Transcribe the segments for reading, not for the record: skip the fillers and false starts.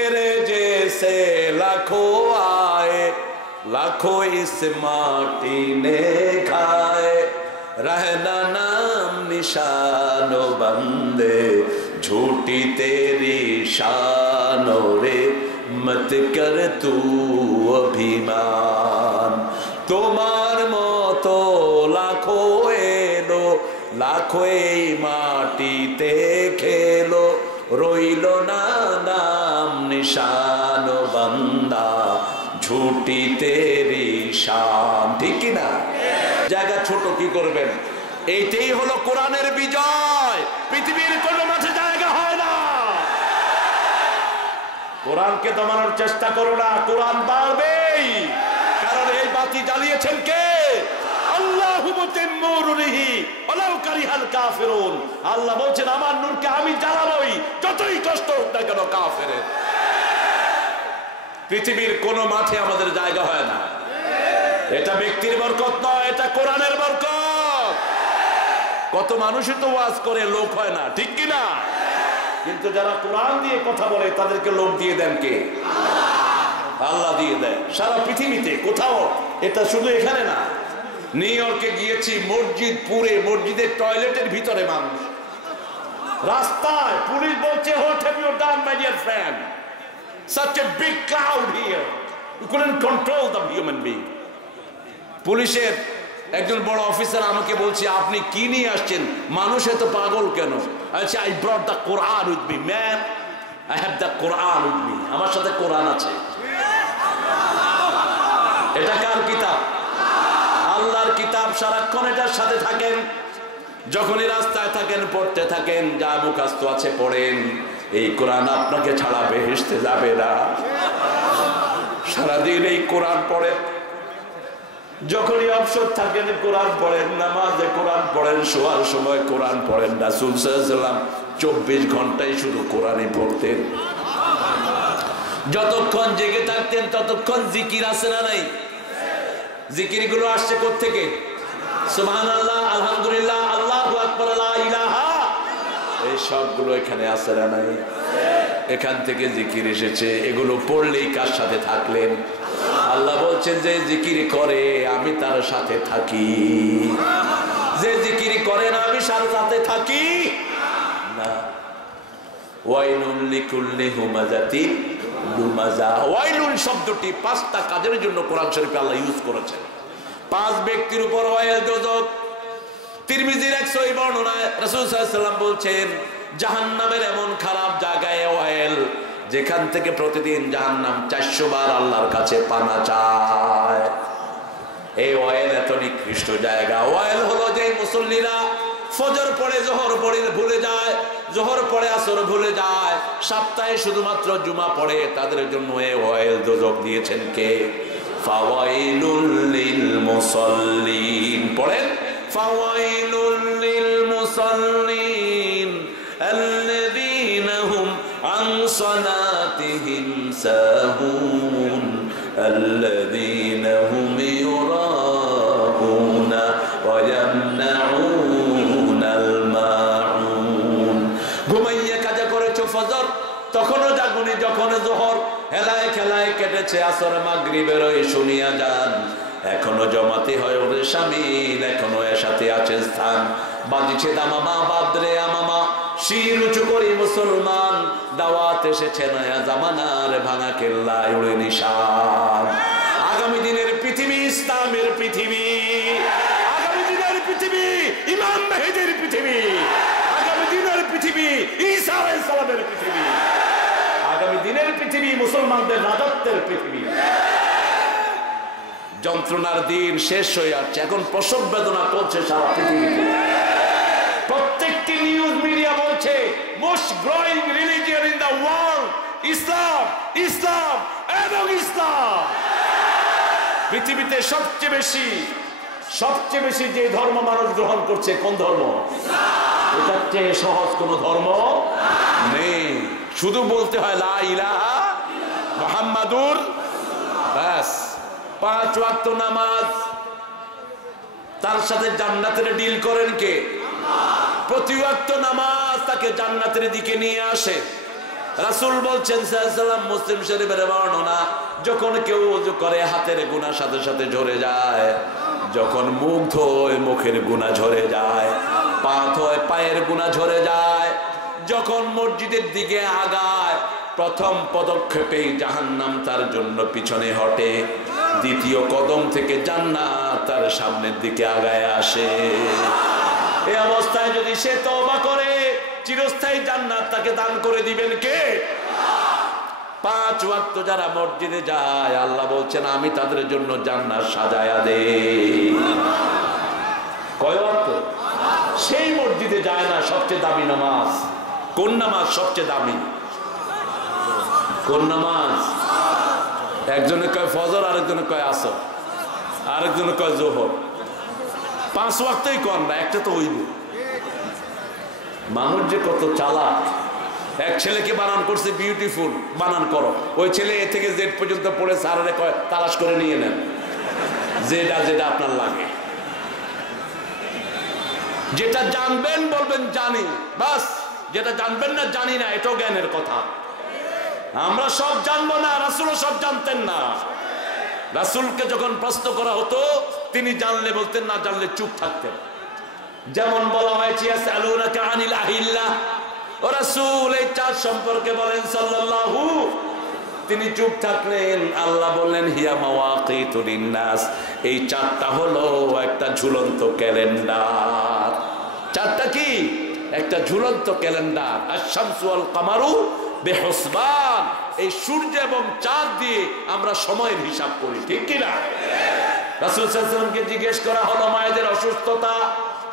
तेरे जैसे लाखों आए, लाखों इस माटी ने खाए, रहना नाम निशानो बंदे, झूठी तेरी शानो रे, मत कर तू अभिमान। তোমার মতো লাখো এলো, লাখো এই মাটিতে খেলো, রইল না নাম নিশান বান্দা, ঝুটি তেরি শান। ঠিক কিনা? জায়গা ছোট কি করবেন? এইটাই হলো কোরআনের বিজয়। পৃথিবীর কোন মাঠে জায়গা হয় না। কোরআনকে দমানোর চেষ্টা করো না, কোরআন বাড়বেই। কারণ এই বাতি জ্বালিয়েছেন কে? আল্লাহু মুতিম্মু নূরিহি ওয়ালাউ কারিহাল কাফিরুন। আল্লাহ বলেন আমার নূরকে আমি জ্বালাবোই, যতই কষ্ট হোক না কেন কাফেরের। পৃথিবীর কোন মাঠে আমাদের জায়গা হয় না। এটা ব্যক্তির বরকত নয়, এটা কোরআনের বরকত। কত মানুষই তো ওয়াজ করে, লোক হয় না, ঠিক কি না? কিন্তু যারা কোরআন দিয়ে কথা বলে তাদেরকে লোক দিয়ে দেন কে? আল্লাহ দিয়ে দেয় সারা পৃথিবীতে কোথাও। এটা শুধু এখানে না, নিউ ইয়র্কে গিয়েছি, মসজিদ পুরে, মসজিদের টয়লেটের ভিতরে মানুষ, রাস্তায় পুলিশ বলছে what have you done my dear friend, such a big crowd here you couldn't control the human being। পুলিশের একজন বড় অফিসার আমাকে বলছে আপনি কি নিয়ে আসছেন, মানুষ এত পাগল কেন? আচ্ছা, I brought the Quran with me man, I have the Quran with me, আমার সাথে কোরআন আছে। এটা কার কিতাব? আল্লাহর কিতাব। সারাক্ষণ এটার সাথে থাকেন, যখনই রাস্তায় থাকেন পড়তে থাকেন, যা মুখস্থ আছে পড়েন। এই কোরআন আপনাকে ছাড়া বেহেশতে যাবে না। সারাদিন এই কোরআন পড়েন, যখনই অবসর থাকেন কোরআন পড়েন, নামাজে কোরআন পড়েন, শোয়ার সময় কোরআন পড়েন। রাসূল সাল্লাল্লাহু আলাইহি ওয়াসাল্লাম 24 ঘন্টাই শুধু কোরআনই পড়তেন। যতক্ষণ জেগে থাকতেন ততক্ষণ জিকির আছে না নাই? জিকির গুলো আসছে কোত্থেকে? সুবহানাল্লাহ, আলহামদুলিল্লাহ, আল্লাহু আকবার, লা ইলাহা, এই সবগুলো এখানে আছে না নাই? এখান থেকে জিকির এসেছে। এগুলো পড়লেই কার সাথে থাকলেন? আল্লাহ বলছেন যে জিকির করে আমি তার সাথে থাকি, যে জিকির করে না আমি তার সাথে থাকি না। ওয়াইলুল লিকুল্লি হুমাযাতিন লুমাযা। ওয়াইলুন শব্দটি 5টা কাজের জন্য কোরআন শরীফে আল্লাহ ইউজ করেছেন। 5 ব্যক্তির উপর ওয়াইল দোজখ। তিরমিজির এক সহিহ বর্ণনায় রাসূল সাল্লাল্লাহু আলাইহি ওয়াসাল্লাম বলছেন জাহান্নামের এমন খারাপ জায়গায় ওয়াইল, যেখান থেকে প্রতিদিন জাহান্নাম 400 বার আল্লাহর কাছে পানা চায়। এই ওয়াইল এত নিকৃষ্ট জায়গা। ওয়াইল হলো যে মুসল্লিরা ফজর পড়ে জোহর পড়ে ভুলে যায়, জোহর পড়ে আসর ভুলে যায়, সপ্তাহে শুধুমাত্র জুমা পড়ে, তাদের জন্য এই ওয়াইল দোজখ দিয়েছেন কে? ফাওয়াইলুল লিল মুসাল্লিন। পড়েন, ফাওয়াইলুল লিল মুসাল্লিন আল্লাযীনা হুম আন সালাতিহিম সাহুন আল্লাযীনা হুম ইউরাউনা ওয়া ইয়ামনাউনাল মাউন। ঘুমাইয়া কাজা করেছো ফজর, তখনও জাগুনি, যখন জোহর হেলায় খেলায় কেটেছে, আসর মাগরিবের ওই শুনিয়া যান, এখনো জমাতে হয় ওরে শামিল, এখনো এর সাথে আছে স্থান। বাজিছে দামামা বাদরে আমামা, শির উঁচু করি মুসলমান, দাওয়াত এসেছে নয়া জামানার, ভাঙা কেল্লায় উড়ে নিশান। আগামী দিনের পৃথিবী ইসলামের পৃথিবী, আগামী দিনের পৃথিবী ইমাম মেহেদীর পৃথিবী, আগামী দিনের পৃথিবী ঈসা আলাইহিস সালামের পৃথিবী, আগামী দিনের পৃথিবী মুসলমানদের রাজত্বের পৃথিবী। যন্ত্রণার দিন শেষ হয়ে আসছে, এখন প্রসব বেদনা চলছে সারা পৃথিবীতে। প্রত্যেকটি নিউজ মিডিয়া বলছে most growing religion in the world Islam, Islam এবং ইসলাম। পৃথিবীতে সবচেয়ে বেশি যে ধর্ম মানুষ গ্রহণ করছে কোন ধর্ম? এটার চেয়ে সহজ কোন ধর্ম নেই। শুধু বলতে হয় লা ইলাহা মুহাম্মাদুর, ব্যাস। 5 ওয়াক্ত নামাজ, তার সাথে জান্নাতের ডিল করেন কে? প্রতি ওয়াক্ত নামাজ তাকে জান্নাতের দিকে নিয়ে আসে। রাসূল বলছেন সাল্লাল্লাহু আলাইহি ওয়াসাল্লাম, মুসলিম শরীফের বর্ণনা, যখন কেউ ওযু করে হাতের গুনাহ সাথে সাথে ঝরে যায়, যখন মুখ ধোয় মুখের গুনাহ ঝরে যায়, পা ধোয় পায়ের গুনাহ ঝরে যায়, যখন মসজিদের দিকে আগায় প্রথম পদক্ষেপেই জাহান্নাম তার জন্য পিছনে হটে, দ্বিতীয় কদম থেকে জান্নাত তার সামনের দিকে আগায় আসে। এই অবস্থায় যদি সে তওবা করে, চিরস্থায়ী জান্নাত তাকে দান করে দিবেন কে? 5 ওয়াক্ত যারা মসজিদে যায়, আল্লাহ বলছেন আমি তাদের জন্য জান্নাত সাজায়া দেই। কয় ওয়াক্ত? সেই মসজিদে যায় না সবচেয়ে দামি নামাজ। কোন নামাজ সবচেয়ে দামি? কোন নামাজ? একজনে কয় ফজর, আরেকজনে কয় আসর, আরেকজনে কয় জোহর। 5 ওয়াক্তই কর না, একটা তো হইব। মানুষ যে কত চালাক। এক ছেলেকে বানান করছে বিউটিফুল, বানান করো। ওই ছেলে এ থেকে জেড পর্যন্ত পড়ে স্যারের কয় তালাশ করে নিয়ে নেন, যেটা যেটা আপনার লাগে। যেটা জানবেন বলবেন জানি, বাস। যেটা জানবেন না জানি না, এটাও জ্ঞানের কথা। আমরা সব জানবো না, রাসূলও সব জানতেন না। রাসূলকে যখন প্রশ্ন করা হতো তিনি জানলে বলতেন, না জানলে চুপ থাকতেন। যেমন বলা হয়েছে ইয়াসআলুনাকা আনিল আহিল্লাহ, ও রাসূল এই চাঁদ সম্পর্কে বলেন সাল্লাল্লাহু, তিনি চুপ থাকলেন। আল্লাহ বললেন হিয়া মাওয়াকিতু লিন্নাস, এই চাঁদটা হলো একটা ঝুলন্ত ক্যালেন্ডার। চাঁদটা কি? একটা ঝুলন্ত ক্যালেন্ডার। আশ-শামসু ওয়াল কামারু বিহুসবান, এই সূর্য এবং চাঁদ দিয়ে আমরা সময়ের হিসাব করি, ঠিক কি না? রাসূল সাল্লাল্লাহু আলাইহি ওয়াসাল্লামকে জিজ্ঞেস করা হলো মায়েদের অসুস্থতা,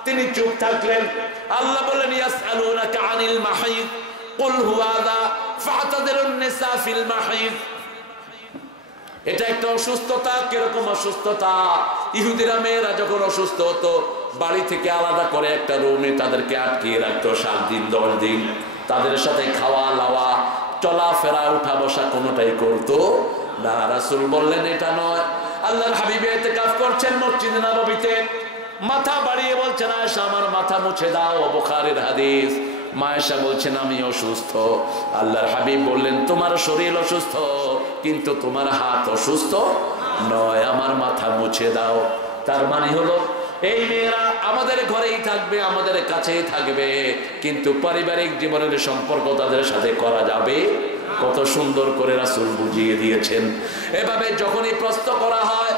তিনি চুপ থাকলেন। আল্লাহ বললেন ইয়াসআলুনাকা আনিল মাহিদ কুল হুয়া আযা ফা'তাযিরুন নিসা ফিল মাহিদ। এটা একটা অসুস্থতা। কিরকম অসুস্থতা? ইহুদিরা মেয়েরা যখন অসুস্থ হতো বাড়ি থেকে আলাদা করে একটা রুমে তাদেরকে আটকিয়ে রাখতো 7 দিন 10 দিন। তাদের সাথে খাওয়া লাওয়া চলাফেরা উঠা বসা কোনোটাই করতো না। রাসূল বললেন এটা নয়। আল্লাহর হাবিব ইতিকাফ করছেন মসজিদে নববীতে, মাথা বাড়িয়ে বলছেন আয়েশা আমার মাথা মুছে দাও, বুখারীর হাদিস। মা আয়েশা বলছেন আমি অসুস্থ। আল্লাহর হাবিব বললেন তোমার শরীর অসুস্থ কিন্তু তোমার হাত অসুস্থ নয়, আমার মাথা মুছে দাও। তার মানে হলো এই মেয়েরা আমাদের ঘরেই থাকবে, আমাদের কাছেই থাকবে, কিন্তু পারিবারিক জীবনের সম্পর্ক তাদের সাথে করা যাবে। কত সুন্দর করে রাসূল বুঝিয়ে দিয়েছেন। এভাবে যখনই প্রশ্ন করা হয়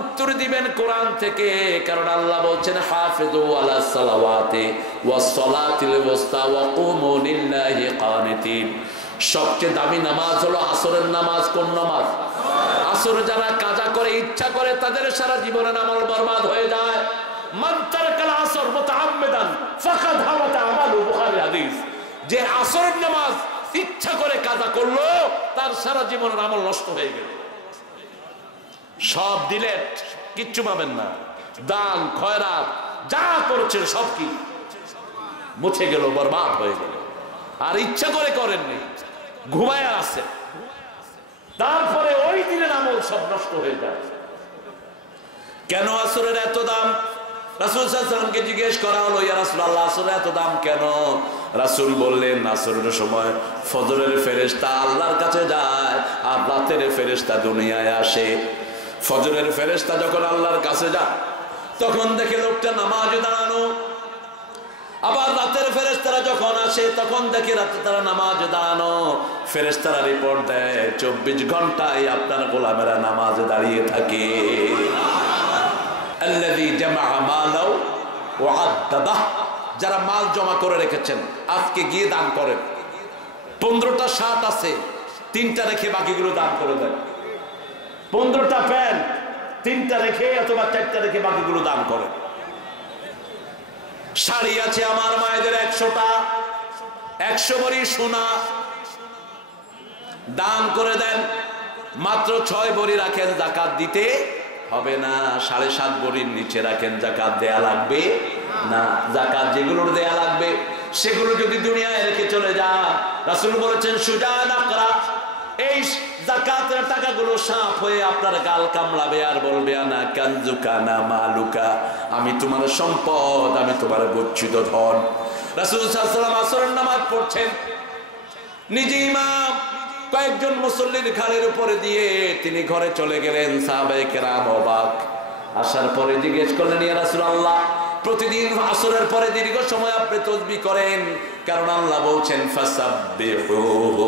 উত্তর দিবেন কোরআন থেকে, কারণ আল্লাহ বলছেন হাফিজু আলাস সালাওয়াতি ওয়াস সালাতিল ওয়াসতা ওয়া কুমু লিল্লাহি কানিতিন। সবচেয়ে দামি নামাজ হলো আসরের নামাজ। কোন নামাজ? আসর। যারা কাজা করে ইচ্ছা করে তাদের সারা জীবনের আমল বরবাদ হয়ে যায়। মান তারাকাল আসর মুতাআম্মিদান ফাকাদ হাওয়াতা আমালু, বুখারী হাদিস। যে আসরের নামাজ ইচ্ছা করে কাজা করলো তার সারা জীবনের আমল নষ্ট হয়ে গেল। সব ডিলেট, কিচ্ছু পাবেন না। দান খয়রাত যা করেছেন সব কি মুছে গেল, বরবাদ হয়ে গেল। আর ইচ্ছা করে করেননি, ঘুমায় আছে, তারপরে ওই দিনের আমল সব নষ্ট হয়ে যায়। কেন আসরের এত দাম? রাসূল সাল্লাল্লাহু আলাইহি ওয়াসাল্লামকে জিজ্ঞেস করা হলো ইয়া রাসূলুল্লাহ আসরের এত দাম কেন? রাসূল বললেন আসরের সময় ফজরের ফেরেশতা আল্লাহর কাছে যায় আর রাতের ফেরেশতা দুনিয়ায় আসে। ফজরের ফেরেশতা যখন আল্লাহর কাছে যায় তখন দেখে লোকটা নামাজে দাঁড়ানো, আবার রাতের ফেরেশতারা যখন আসে তখন দেখে রাতে তারা নামাজে দাঁড়ানো। ফেরেশতারা রিপোর্ট দেয় 24 ঘন্টায় আপনার গোলামেরা নামাজে দাঁড়িয়ে থাকে। আল্লাযী জামাআ মালাও ওয়া আদ্দাদাহ, যারা মাল জমা করে রেখেছেন আজকে গিয়ে দান করেন। 15টা শার্ট আছে, 3টা রেখে বাকিগুলো দান করে দেন। 15টা প্যান্ট, 3টা রেখে অথবা 4টা রেখে বাকিগুলো দান করেন। শাড়ি আছে আমার মায়েদের 100টা, 100 ভরি সোনা দান করে দেন। মাত্র 6 ভরি রাখেন, যাকাত দিতে হবে না। 7.5 ভরির নিচে রাখেন, যাকাত দেয়া লাগবে না। যাকাত যেগুলোর দেয়া লাগবে সেগুলো যদি দুনিয়ায় রেখে চলে যান, রাসূল বলেছেন সুজান আকরা, এই যাকাতের টাকাগুলো সাপ হয়ে আপনার গাল কামড়াবে আর বলবে আনা কানজুকা না মালুকা, আমি তোমার সম্পদ, আমি তোমার গচ্ছিত ধন। রাসূল সাল্লাল্লাহু আলাইহি ওয়াসাল্লাম আসরের নামাজ পড়ছেন, নিজে ইমাম কয়েকজন মুসল্লির ঘাড়ের উপরে দিয়ে তিনি ঘরে চলে গেলেন। সাহাবায়ে কেরাম অবাক। আসার পরে জিজ্ঞেস করলেন, ইয়া রাসূলুল্লাহ, প্রতিদিন আসরের পরে দীর্ঘ সময় আপনি তাসবিহ করেন, কারণ আল্লাহ বলছেন ফাসাব্বিহুহু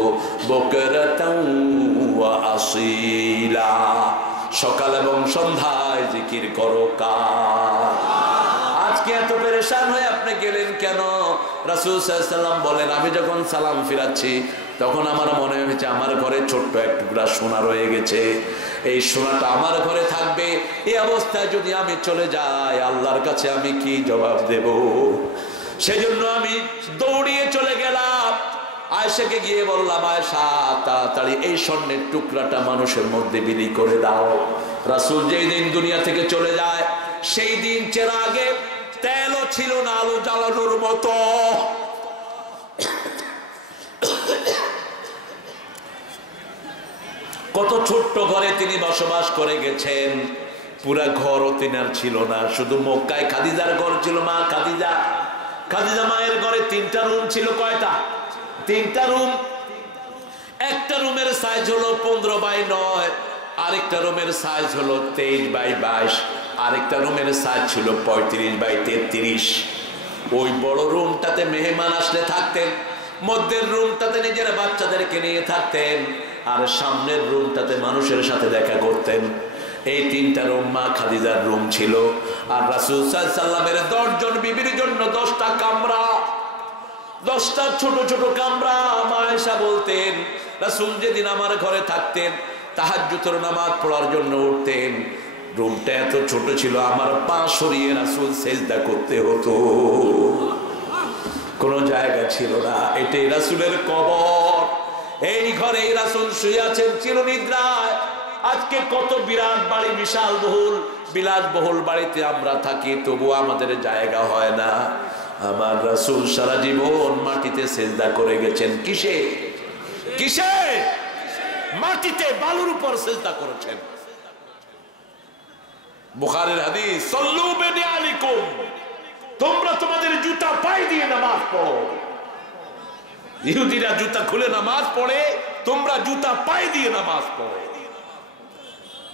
বুকরাতাও ওয়া আসীলা, সকাল এবং সন্ধ্যায় জিকির করো কার। আজকে এত পেরেশান হয়ে আপনি গেলেন কেন? রাসূল সাল্লাল্লাহু আলাইহি ওয়াসাল্লাম বলেন, আমি যখন সালাম ফিরাচ্ছি তখন আমার মনে হয়েছে আমার ঘরে ছোট্ট এক টুকরা সোনা রয়ে গেছে, এই সোনাটা আমার ঘরে থাকবে। এই অবস্থায় যদি আমি চলে যাই, আল্লাহর কাছে আমি কি জবাব দেব? সেজন্য আমি দৌড়িয়ে চলে গেলাম। আয়েশাকে গিয়ে বললাম, আয়েশা তাড়াতাড়ি এই স্বর্ণের টুকরাটা মানুষের মধ্যে বিলি করে দাও। রাসূল যেই দিন দুনিয়া থেকে চলে যায়, সেই দিন চেরাগে তেলও ছিল না আলো জ্বালানোর মতো। কত ছোট্ট ঘরে তিনি বসবাস করে গেছেন, পুরা ঘরও তিনার ছিল না, শুধু মক্কায় খাদিজার ঘর ছিল। মা খাদিজা মায়ের ঘরে 3টা রুম ছিল। কয়টা? 3টা রুম। একটা রুমের সাইজ হলো 15x9, আরেকটা রুমের সাইজ হলো 23x22, আরেকটা রুমের সাইজ ছিল 35x33। ওই বড় রুমটাতে মেহমান আসলে থাকতেন, মধ্যের রুমটাতে নিজের বাচ্চাদেরকে নিয়ে থাকতেন, আর সামনের রুমটাতে মানুষের সাথে দেখা করতেন। এই 3টা রুম মা খাদিজার রুম ছিল। আর রাসূল সাল্লাল্লাহু আলাইহি ওয়াসাল্লামের 10 জন বিবির জন্য 10টা কামরা, 10টা ছোট ছোট কামরা। মা আয়েশা বলতেন, রাসূল যেদিন আমার ঘরে থাকতেন, তাহাজ্জুদের নামাজ পড়ার জন্য উঠতেন, রুমটা এত ছোট ছিল, আমার পা সরিয়ে রাসূল সিজদা করতে হতো, কোনো জায়গা ছিল না। এটাই রাসূলের কবর। এই ঘরে রাসূল শুয়ে আছেন চিরনিদ্রায়। আজকে কত বিরাট বাড়ি, বিশাল বহুল বিলাসবহুল বাড়িতে আমরা থাকি, তবু আমাদের জায়গা হয় না। আমার রাসূল সারা জীবন মাটিতে সিজদা করে গেছেন। কিসে? কিসে? মাটিতে, বালুর উপর সিজদা করেছেন। বুখারীর হাদিস, সাল্লু বিনিয়ালিকুম, তোমরা তোমাদের জুতা পায়ে দিয়ে নামাজ পড়ো। ইহুদিরা জুতা খুলে নামাজ পড়ে, তোমরা জুতা পায়ে দিয়ে নামাজ পড়ো।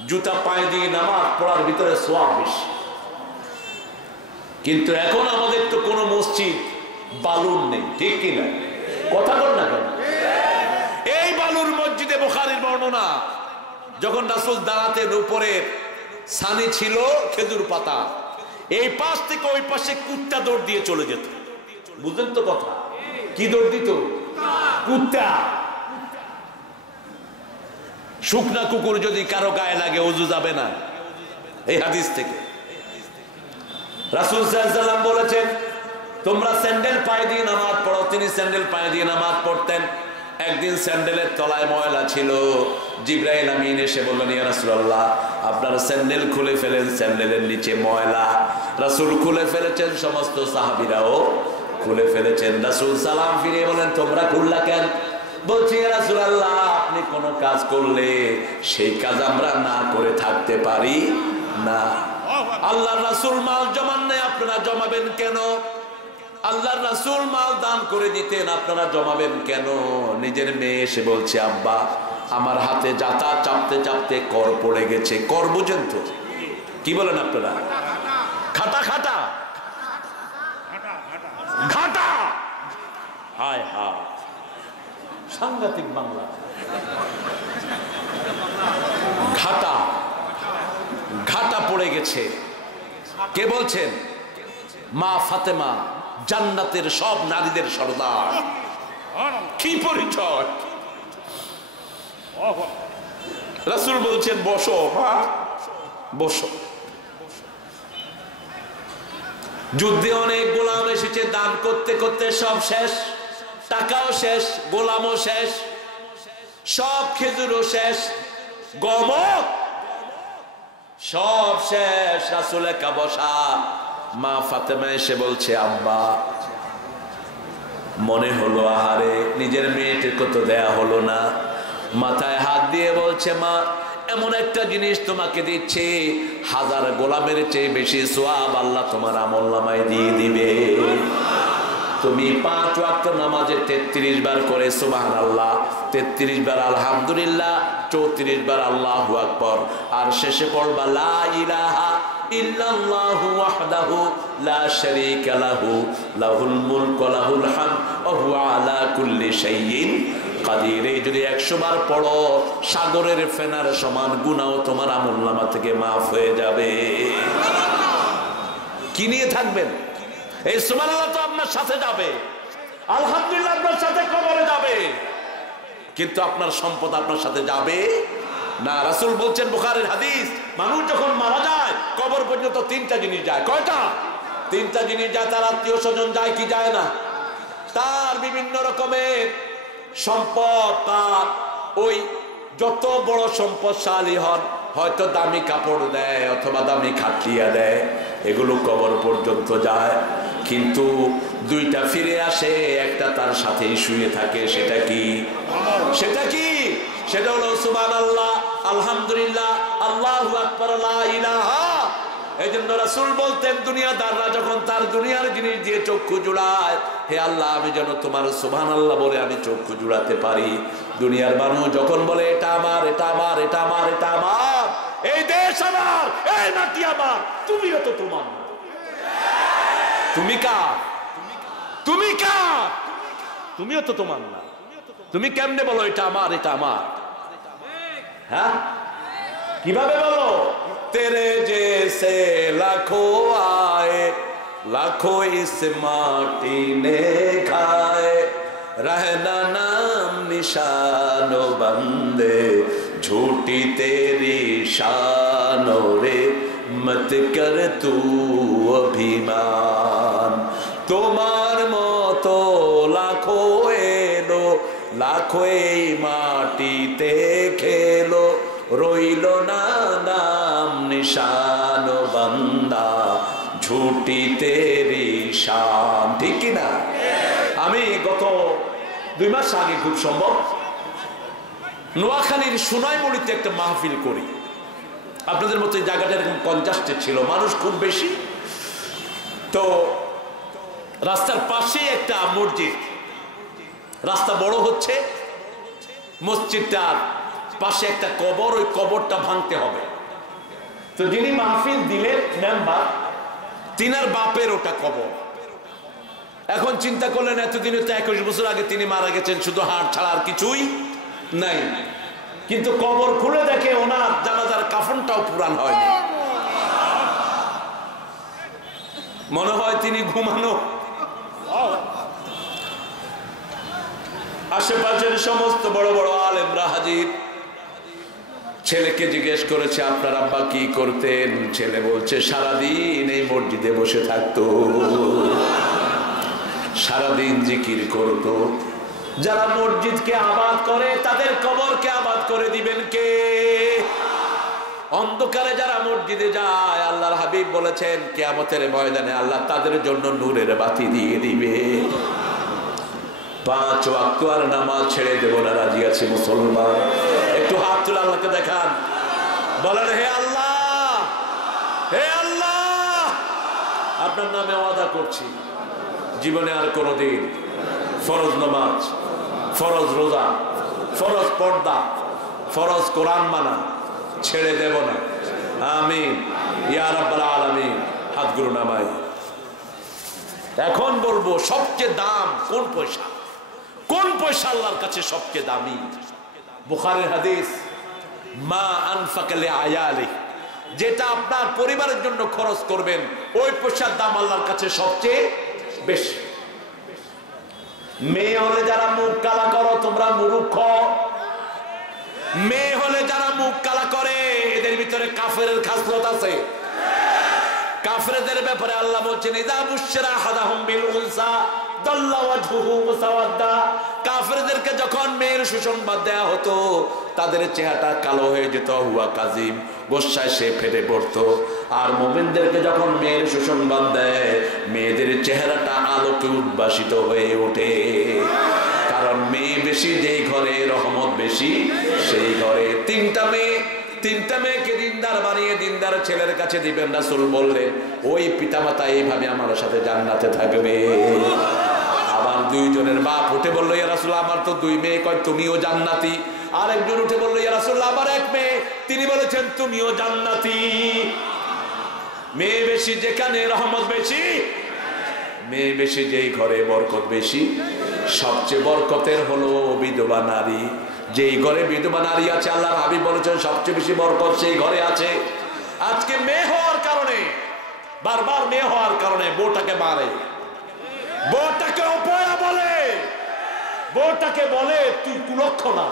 জুতা পায়ে দিয়ে নামাজ পড়ার ভিতরে সওয়াব বেশি। কিন্তু এখন আমাদের তো কোনো মসজিদ বালুর নেই, ঠিক কিনা? কথা বল না কেন? এই বালুর মসজিদে বুখারীর বর্ণনা, যখন রাসূল দাঁড়াতেন, উপরে ছানি ছিল খেজুর পাতা, এই পাশ থেকে ওই পাশে কুত্তা দৌড় দিয়ে চলে যেত। বুঝলেন তো কথা? কি দৌড় দিত? কুত্তা। শুকনা কুকুর যদি কারো গায়ে লাগে, ওযু যাবে না, এই হাদিস থেকে। রাসূল সাল্লাল্লাহু আলাইহি ওয়াসাল্লাম বলেছেন, তোমরা স্যান্ডেল পায়ে দিয়ে নামাজ পড়ো। তিনি স্যান্ডেল পায়ে দিয়ে নামাজ পড়তেন। একদিন স্যান্ডেলের তলায় ময়লা ছিল। জিবরাইল আমিন এসে বললেন, ইয়া রাসূলুল্লাহ, আপনার স্যান্ডেল খুলে ফেলেন, স্যান্ডেলের নিচে ময়লা। রাসূল খুলে ফেলেছেন, সমস্ত সাহাবীরাও খুলে ফেলেছেন। রাসূল সালাম ফিরিয়ে বলেন, তোমরা খুললা কেন? বলছি, ইয়া রাসূলুল্লাহ, আপনি কোন কাজ করলে সেই কাজ আমরা না করে থাকতে পারি না। আল্লাহর রাসূল মাল জমান নাই, আপনারা জমাবেন কেন? আল্লাহর রাসূল মাল দান করে দিতেন, আপনারা জমাবেন কেন? নিজের মেয়ে এসে বলছে, আব্বা, আমার হাতে জাতা চাপতে চাপতে কর পড়ে গেছে। কর বুঝেন তো? কি বলেন আপনারা? খাটা খাটা ঘাটা। হায় হায়, সাংঘাতিক বাংলা। ঘাটা, ঘাটা পড়ে গেছে। কে বলছেন? মা ফাতেমা, জান্নাতের সব নারীদের সর্দার। কি পরিচয়! রাসূল বলছেন, বসো মা, বসো। যুদ্ধে অনেক গোলাম এসেছে, দান করতে করতে সব শেষ, টাকাও শেষ, গোলামও শেষ, সব খেজুরও শেষ, গমও সব শেষ। রাসূল একা বসা। মা ফাতেমা এসে বলছে, আব্বা, মনে হলো আহারে নিজের মেয়েটিকে তো দেয়া হলো না। মাথায় হাত দিয়ে বলছে, মা, এমন একটা জিনিস তোমাকে দিচ্ছে, 1000 গোলামের চেয়ে বেশি সওয়াব আল্লাহ তোমার আমলনামায় দিয়ে দিবে। তুমি 5 ওয়াক্ত নামাজে 33 বার করে সুবহানাল্লাহ, 33 বার আলহামদুলিল্লাহ, 34 বার আল্লাহু আকবার, আর শেষে পড়বা লা ইলাহা ইল্লাল্লাহু ওয়াহদাহু লা শারীকা লাহু লাহুল মুলকু ওয়া লাহুল হামদ ওয়া হুয়া আলা কুল্লি শাইইন কাদির। এই যদি 100 বার পড়ো, সাগরের ফেনার সমান গুনাহ তোমার আমলনামা থেকে মাফ হয়ে যাবে। কি নিয়ে থাকবেন? এই সুবহানাল্লাহ তো আপনার সাথে যাবে, আলহামদুলিল্লাহ আপনার সাথে কবরে যাবে, কিন্তু আপনার সম্পদ আপনার সাথে যাবে না। রাসূল বলছেন, বুখারীর হাদিস, মানুষ যখন মারা যায় কবর পর্যন্ত 3টা জিনিস যায়। কয়টা? 3টা জিনিস যায়। তার আত্মীয় স্বজন যায় কি যায় না? তার বিভিন্ন রকমের সম্পদ, তার ওই যত বড় সম্পদশালী হন, হয়তো দামি কাপড় দেয় অথবা দামি খাটিয়া দেয়, এগুলো কবর পর্যন্ত যায়, কিন্তু 2টা ফিরে আসে, একটা তার সাথেই শুয়ে থাকে। সেটা কি? সেটা কি? সেটা হলো সুবহানাল্লাহ, আলহামদুলিল্লাহ, আল্লাহু আকবার, লা ইলাহা। এই জন্য রাসূল বলতেন, দুনিয়াদাররা যখন তার দুনিয়ার জিনিস দিয়ে চক্ষু জুড়ায়, হে আল্লাহ, আমি যেন তোমার সুবহানাল্লাহ বলে আমি চক্ষু জুড়াতে পারি। দুনিয়ার মানুষ যখন বলে এটা আমার, এটা আমার, এটা আমার, এটা আমার, এই দেশ আমার, এই মাটি আমার, তুমিও তো তোমার না। তুমি কার? তুমি কার? তুমিও তো তোমার না। তুমি কেমনে বলো এটা আমার, এটা আমার? হ্যাঁ, কিভাবে বলো? तेरे जैसे लाखों आए, लाखों इस माटी ने खाए, रहना नाम निशानो बंदे, झूठी तेरी शानो रे, मत कर तू अभिमान। তোমার মতো লাখো এলো, লাখো এই মাটিতে খেলো, রইল না নাম নিশান বান্দা, ঝুটি তেরি শান। ঠিক কিনা? আমি গত 2 মাস আগে খুব সম্ভব নোয়াখালীর সোনাইমুড়িতে একটা মাহফিল করি। আপনাদের মতো জায়গাটা এরকম কনজাস্টেড ছিল, মানুষ খুব বেশি। তো রাস্তার পাশে একটা মসজিদ, রাস্তা বড় হচ্ছে, মসজিদটার পাশে একটা কবর, ওই কবরটা ভাঙতে হবে। তো যিনি মাহফিল দিলেন মেম্বার, তিনার বাপের ওটা কবর। এখন চিন্তা করলেন, এতদিনে তো 21 বছর আগে তিনি মারা গেছেন, শুধু হাড় ছাড়া আর কিছুই নাই। কিন্তু কবর খুলে দেখে ওনার জানাজার কাফনটাও পুরান হয়নি। মনে হয় তিনি ঘুমানো। আশেপাশের সমস্ত বড় বড় আলেমরা হাজির। ছেলেকে জিজ্ঞেস করেছে, আপনার আব্বা কি করতেন? ছেলে বলছে, সারাদিন এই মসজিদে বসে থাকতো, সারাদিন জিকির করতো। যারা মসজিদকে আবাদ করে তাদের কবরকে আবাদ করে দিবেন কে? অন্ধকারে যারা মসজিদে যায়, আল্লাহর হাবিব বলেছেন কিয়ামতের ময়দানে আল্লাহ তাদের জন্য নূরের বাতি দিয়ে দিবে। 5 ওয়াক্ত আর নামাজ ছেড়ে দেব না, রাজি আছি মুসলমান? একটু হাত তুলে আল্লাহকে দেখান, বলেন, হে আল্লাহ, হে আল্লাহ, আপনার নামে ওয়াদা করছি, জীবনে আর কোনোদিন ফরজ নামাজ, ফরজ রোজা, ফরজ পর্দা, ফরজ কোরআন মানা ছেড়ে দেব না। আমিন ইয়া রাব্বাল আলামিন। হাতগুলো নামাই। এখন বলবো, সবচেয়ে দাম কোন পয়সা? কোন পয়সা আল্লাহর কাছে সবচেয়ে দামি? বুখারীর হাদিস, মা আনফাকা লিআয়ালি, যেটা আপনার পরিবারের জন্য খরচ করবেন, ওই পয়সার দাম আল্লাহর কাছে সবচেয়ে বেশি। মেয়ে হলে যারা মুখ কালা করো তোমরা মূর্খ। মেয়ে হলে যারা মুখ কালা করে এদের ভিতরে কাফেরের খাসলত আছে। কাফেরদের ব্যাপারে আল্লাহ বলছেন, ইযা বুশিরা আহাদাহুম বিল উনসা দাল্লা ওয়াজহুহু মুসাওয়াদ্দা। কাফেরদেরকে যখন মেয়ের সুসংবাদ দেয়া হতো তাদের চেহারাটা কালো হয়ে যেত, হুয়া কাজিম, গোসায় সে ফেটে পড়তো। আর মুমিনদেরকে যখন মেয়ের সুসংবাদ দেয় মেয়েদের চেহারাটা আলোকে উদ্ভাসিত হয়ে ওঠে। কারণ মেয়ে বেশি যেই ঘরে, রহমত বেশি সেই ঘরে। 3টা মেয়েকে দিনদার বানিয়ে দিনদার ছেলের কাছে দিবেন। রাসূল বললেন, ওই পিতামাতা এইভাবে আমার সাথে জান্নাতে থাকবে। আবার দুইজনের বাপ উঠে বললো ইয়া রাসূলুল্লাহ আমার তো দুই মেয়ে, কয় তুমিও জান্নাতি। আরেকজন উঠে বললো ইয়া রাসূলুল্লাহ আমার এক মেয়ে, তিনি বলেছেন তুমিও জান্নাতি। মেয়ে বেশি যেখানে রহমত বেশি, মেয়ে বেশি যেই ঘরে বরকত বেশি। সবচেয়ে বরকতের হলো বিধবা নারী। যেই ঘরে বিধবা নারী আছে আল্লাহর হাবিব বলেছেন সবচেয়ে বেশি বরকত সেই ঘরে আছে। আজকে মেয়ে হওয়ার কারণে, বারবার মেয়ে হওয়ার কারণে বউটাকে মারে, বউটাকে অপয়া বলে, বউটাকে বলে তুই কুলক্ষণা।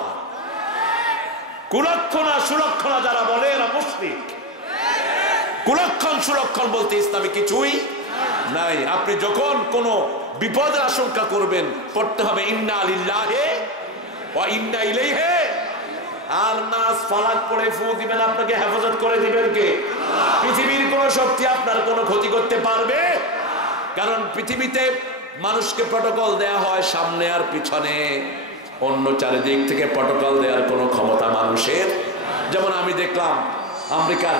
কুলক্ষণা সুলক্ষণা যারা বলে এরা মুশরিক। কুলক্ষণ সুলক্ষণ বলতে ইসলামে কিছুই নাই। আপনি যখন কোন বিপদের আশঙ্কা করবেন পড়তে হবে ইন্না লিল্লাহি ওয়া ইন্না ইলাইহি। আর নাস ফালাক পড়ে ফু দিবেন, আপনাকে হেফাজত করে দিবেন কে? পৃথিবীর কোন শক্তি আপনার কোনো ক্ষতি করতে পারবে? কারণ পৃথিবীতে মানুষকে প্রটোকল দেয়া হয় সামনে আর পিছনে, অন্য চারিদিক থেকে প্রটোকল দেওয়ার কোনো ক্ষমতা মানুষের। যেমন আমি দেখলাম আমেরিকার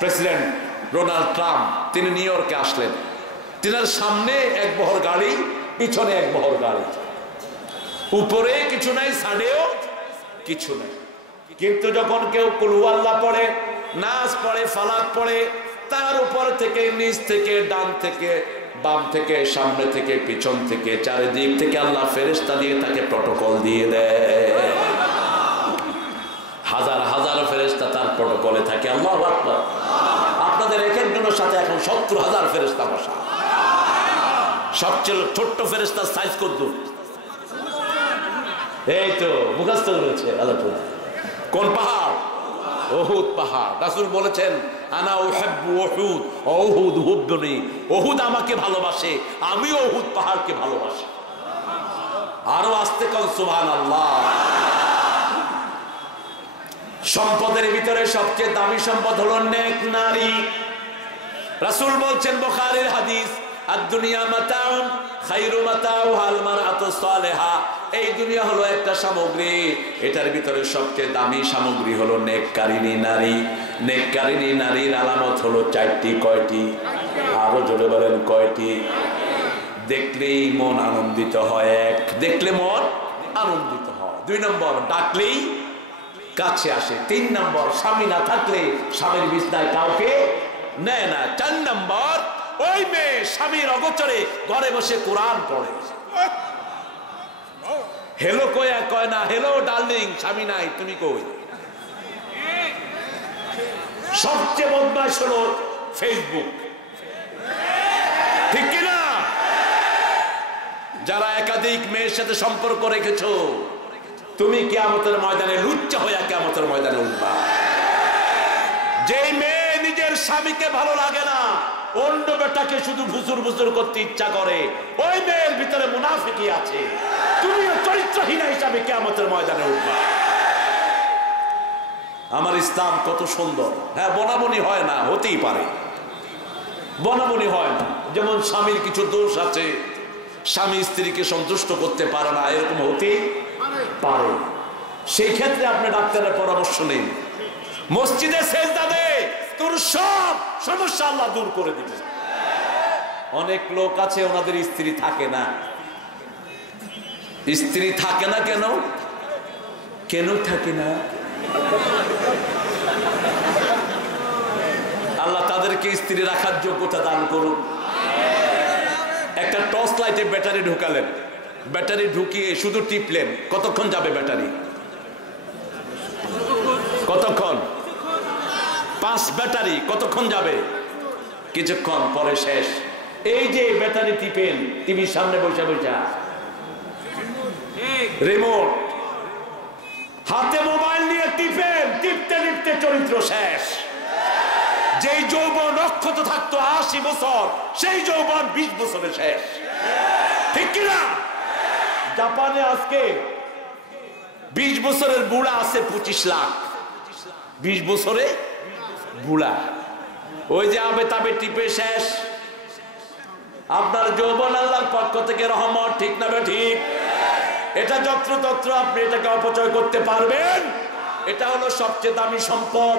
প্রেসিডেন্ট ডোনাল্ড ট্রাম্প, তিনি নিউ ইয়র্কে আসলেন, তিনার সামনে এক বহর গাড়ি, পিছনে এক বহর গাড়ি, উপরে কিছু নাই, সাইডেও কিছু নাই। কিন্তু যখন কেউ কুল হুয়াল্লাহ পড়ে, নাস পড়ে, ফালাক পড়ে, তার উপর থেকে নিচ থেকে ডান থেকে বাম থেকে সামনে থেকে পিছন থেকে চারিদিক থেকে আল্লাহ ফেরেশতা দিয়ে তাকে প্রটোকল দিয়ে দেয়। হাজার হাজার ফেরেশতা তার প্রটোকলে থাকে। আল্লাহু আকবার। আপনাদের এক একজনের সাথে এখন ৭০,০০০ ফেরেশতা বসা। সবচেয়ে ছোট্ট ফেরেশতার সাইজ কত? এই তো মুখস্থ রয়েছে আল্লাহ। কোন পাহাড়? উহুদ পাহাড়। রাসূল বলেছেন আনা উহিব্বু উহুদ, উহুদ হুব্বুনি, উহুদ আমাকে ভালোবাসে, আমিও উহুদ পাহাড়কে ভালোবাসি। আরো আস্তে কোন সুবহানাল্লাহ। সম্পদের ভিতরে সবচেয়ে দামি সম্পদ হলো নেক নারী। রাসূল বলছেন বুখারীর হাদিস, আদ-দুনিয়া মাতাউন খায়রু মাতাউহাল মারআতু সালেহা। এই দুনিয়া হলো একটা সামগ্রী, এটার ভিতরে সবচেয়ে দামি সামগ্রী হলো নেককারিনী নারী। নেককারিনী নারীর আলামত হলো 4টি। কয়টি? আরো জোরে বলেন কয়টি? দেখলেই মন আনন্দিত হয়। 1, দেখলে মন আনন্দিত হয়। 2 নম্বর, ডাকলেই কাছে আসে। 3 নম্বর, স্বামী না থাকলে স্বামীর বিছনায় কাউকে নেয় না। 4 নম্বর, ওই মেয়ে স্বামীর অগোচরে ঘরে বসে কোরআন পড়ে। হেলো কয়া কয় না, হেলো ডার্লিং, স্বামী নাই, তুমি কই? সবচেয়ে বদমাশ হলো ফেসবুক, ঠিক কিনা? যারা একাধিক মেয়ের সাথে সম্পর্ক রেখেছো, তুমি কিয়ামতের ময়দানে লুচ্চা হইয়া কিয়ামতের ময়দানে উঠবা। যেই মেয়ে নিজের স্বামীকে ভালো লাগে না, অন্য বেটাকে শুধু ভুসুর ভুসুর করতে ইচ্ছা করে, ওই মেয়ের ভিতরে মুনাফিকি আছে। তুমিও চরিত্রহীন হিসাবে কিয়ামতের ময়দানে উঠবা। আমার ইসলাম কত সুন্দর। হ্যাঁ, বনাবনি হয় না, হতেই পারে, বনাবনি হয় না। যেমন স্বামীর কিছু দোষ আছে, স্বামী স্ত্রীকে সন্তুষ্ট করতে পারে না, এরকম হতেই পারে। সেই ক্ষেত্রে আপনি ডাক্তারের পরামর্শ নিন, মসজিদে সেজদা দে, তোর সব সমস্যা আল্লাহ দূর করে দিবে। অনেক লোক আছে ওনাদের স্ত্রী থাকে না। স্ত্রী থাকে না কেন? কেন থাকে না? আল্লাহ তাদেরকে স্ত্রী রাখার যোগ্যতা দান করুন। একটা টর্চ লাইটে ব্যাটারি ঢুকালেন, ব্যাটারি ঢুকিয়ে শুধু টিপলেন, কতক্ষণ যাবে ব্যাটারি? কতক্ষণ? 5 ব্যাটারি কতক্ষণ যাবে? কিছুক্ষণ পরে শেষ। এই যে ব্যাটারি টিপেন, টিভির সামনে বসে বসে, রিমোট হাতে মোবাইল নিয়ে টিপেন, টিপতে টিপতে চরিত্র শেষ। যেই যৌবন অক্ষত থাকতো 80 বছর, সেই যৌবন 20 বছরে শেষ, ঠিক কিনা? জাপানে আজকে 20 বছরের বুড়া আছে 25 লাখ। 20 বছরে বুড়া, ওই যে আবে তাবে টিপে শেষ। আপনার যৌবন আল্লাহর পক্ষ থেকে রহমত, ঠিক না ঠিক? এটা যত্রতত্র আপনি এটাকে অপচয় করতে পারবেন? এটা হলো সবচেয়ে দামি সম্পদ।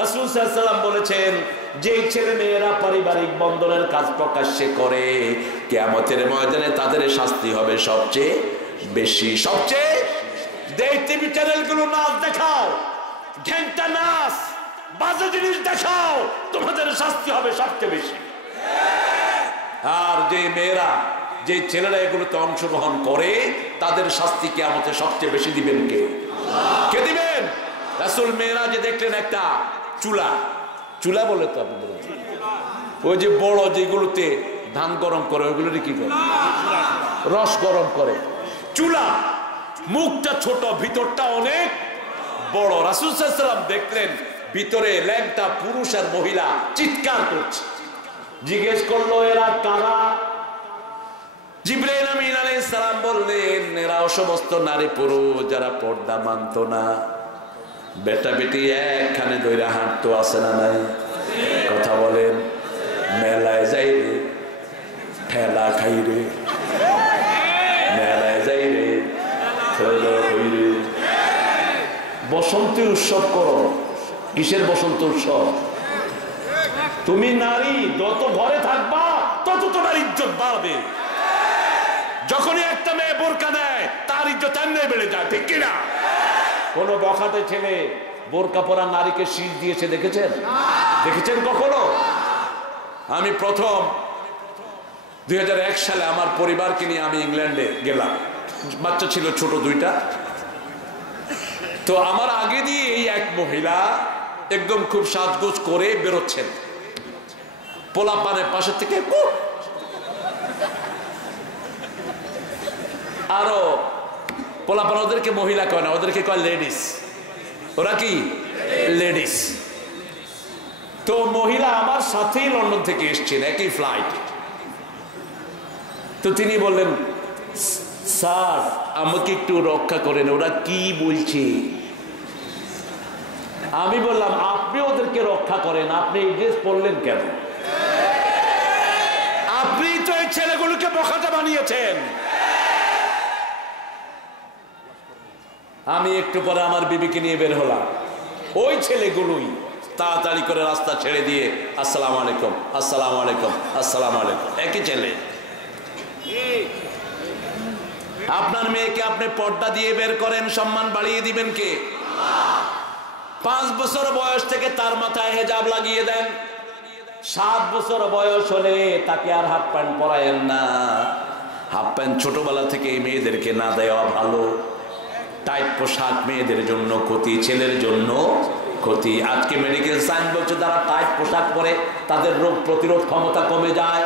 রাসূল সাল্লাল্লাহু আলাইহি ওয়াসাল্লাম বলেছেন, যে ছেলে মেয়েরা পারিবারিক বন্ধনের কাজ প্রকাশ্যে করে, কিয়ামতের ময়দানে তাদের শাস্তি হবে সবচেয়ে বেশি। সবচেয়ে টিভি চ্যানেলগুলো নাচ দেখাও, ঘেন্টা নাচ, বাজে জিনিস দেখাও, তোমাদের শাস্তি হবে সবচেয়ে বেশি। আর যে মেয়েরা, যে ছেলেরা এগুলোতে অংশগ্রহণ করে, তাদের শাস্তি কিয়ামতে সবচেয়ে বেশি দিবেন কে? কে দিবেন? রাসূল মেরাজে দেখলেন একটা চুলা, চুলা বলে তো আপনাদের, ওই যে বড় যেগুলোতে ধান গরম করে, ওইগুলো কি করে? রস গরম করে। চুলা, মুখটা ছোট, ভিতরটা অনেক বড়। রাসূল সাল্লাল্লাহু আলাইহি ওয়াসাল্লাম দেখলেন ভিতরে ল্যাংটা পুরুষ আর মহিলা চিৎকার করছে। জিজ্ঞেস করলো এরা কারা? জিবরাইল আমিন আলাইহিস সালাম বললেন এরা সমস্ত নারী পুরুষ যারা পর্দা মানত না। বেটা বেটি একখানে দইরা হাঁটতো, আছে না নাই? কথা বলেন। মেলায় যাই রে, ঠেলা খাই রে, মেলায় যাই রে, ঠেলা খাই রে। বসন্তের উৎসব করো। কিসের বসন্ত উৎসব? তুমি নারী যত ঘরে থাকবা তত তোমার ইজ্জত বাড়বে। যখনই একটা মেয়ে বোরকা দেয় তার ইজ্জত এমনি বেড়ে যায়, ঠিক কিনা? কোন বখাটে ছেলে বোরকা পরা নারীকে শীষ দিয়েছে দেখেছেন? দেখেছেন কখনো? আমি প্রথম 2001 সালে আমার পরিবারকে নিয়ে আমি ইংল্যান্ডে গেলাম। বাচ্চা ছিল ছোট দুইটা। তো আমার আগে দিয়ে এই এক মহিলা একদম খুব সাজগোজ করে বেরোচ্ছেন, পোলাপানের পাশের থেকে আরো পোলাপান, ওদেরকে মহিলা কয় না, ওদেরকে কয় লেডিস। ওরা কি লেডিস। তো মহিলা আমার সাথেই লন্ডন থেকে এসছেন, একই ফ্লাইট। তো তিনি বললেন স্যার আমাকে একটু রক্ষা করেন, ওরা কি বলছে? আমি বললাম আপনি ওদেরকে রক্ষা করেন, আপনি এই ড্রেস পরলেন কেন? আপনি তো এই ছেলেগুলোকে বখাটে বানিয়েছেন। আমি একটু পরে আমার বিবিকে নিয়ে বের হলাম। ওই ছেলেগুলোই তাড়াতাড়ি করে রাস্তা ছেড়ে দিয়ে আসসালামু আলাইকুম, আসসালামু আলাইকুম, আসসালামু আলাইকুম। একই ছেলে। আপনার মেয়েকে আপনি পর্দা দিয়ে বের করেন, সম্মান বাড়িয়ে দিবেন কে? 5 বছর বয়স থেকে তার মাথায় হেজাব লাগিয়ে দেন। 7 বছর বয়স হলে তাকে আর হাফ প্যান্ট পরায়েন না। হাফ প্যান্ট ছোটবেলা থেকে এই মেয়েদেরকে না দেওয়া ভালো। টাইট পোশাক মেয়েদের জন্য ক্ষতি, ছেলের জন্য ক্ষতি। আজকে মেডিকেল সায়েন্স বলছে যারা টাইট পোশাক পরে তাদের রোগ প্রতিরোধ ক্ষমতা কমে যায়।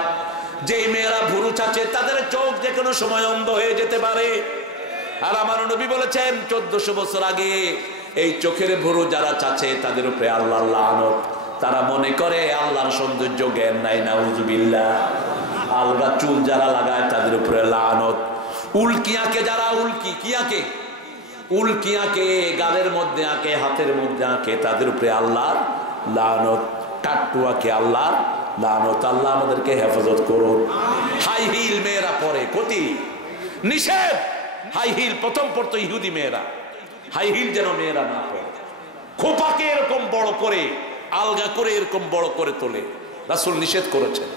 যেই মেয়েরা ভুরু চাচ্ছে তাদের চোখ যে কোনো সময় অন্ধ হয়ে যেতে পারে। আর আমার নবী বলেছেন 1400 বছর আগে এই চোখের ভুরু যারা চাচ্ছে তাদের উপরে আল্লাহর লানত। তারা মনে করে আল্লাহর সৌন্দর্য জ্ঞান নাই, নাউজুবিল্লাহ। আলগা চুল যারা লাগায় তাদের উপরে লানত। উল্কি আঁকে যারা, উল্কি কি আঁকে? উল্কি আঁকে, গালের মধ্যে আঁকে, হাতের মধ্যে আঁকে, তাদের উপরে আল্লাহর লানত। টাট্টু আঁকে, আল্লাহর লানত। আল্লাহ আমাদেরকে হেফাজত করুন। হাই হিল মেয়েরা পরে, ক্ষতি, নিষেধ। হাই হিল প্রথম পড়তো ইহুদি মেয়েরা। হাই হিল যেন মেয়েরা না পড়ে। খোপাকে এরকম বড় করে, আলগা করে এরকম বড় করে তোলে, রাসূল নিষেধ করেছেন,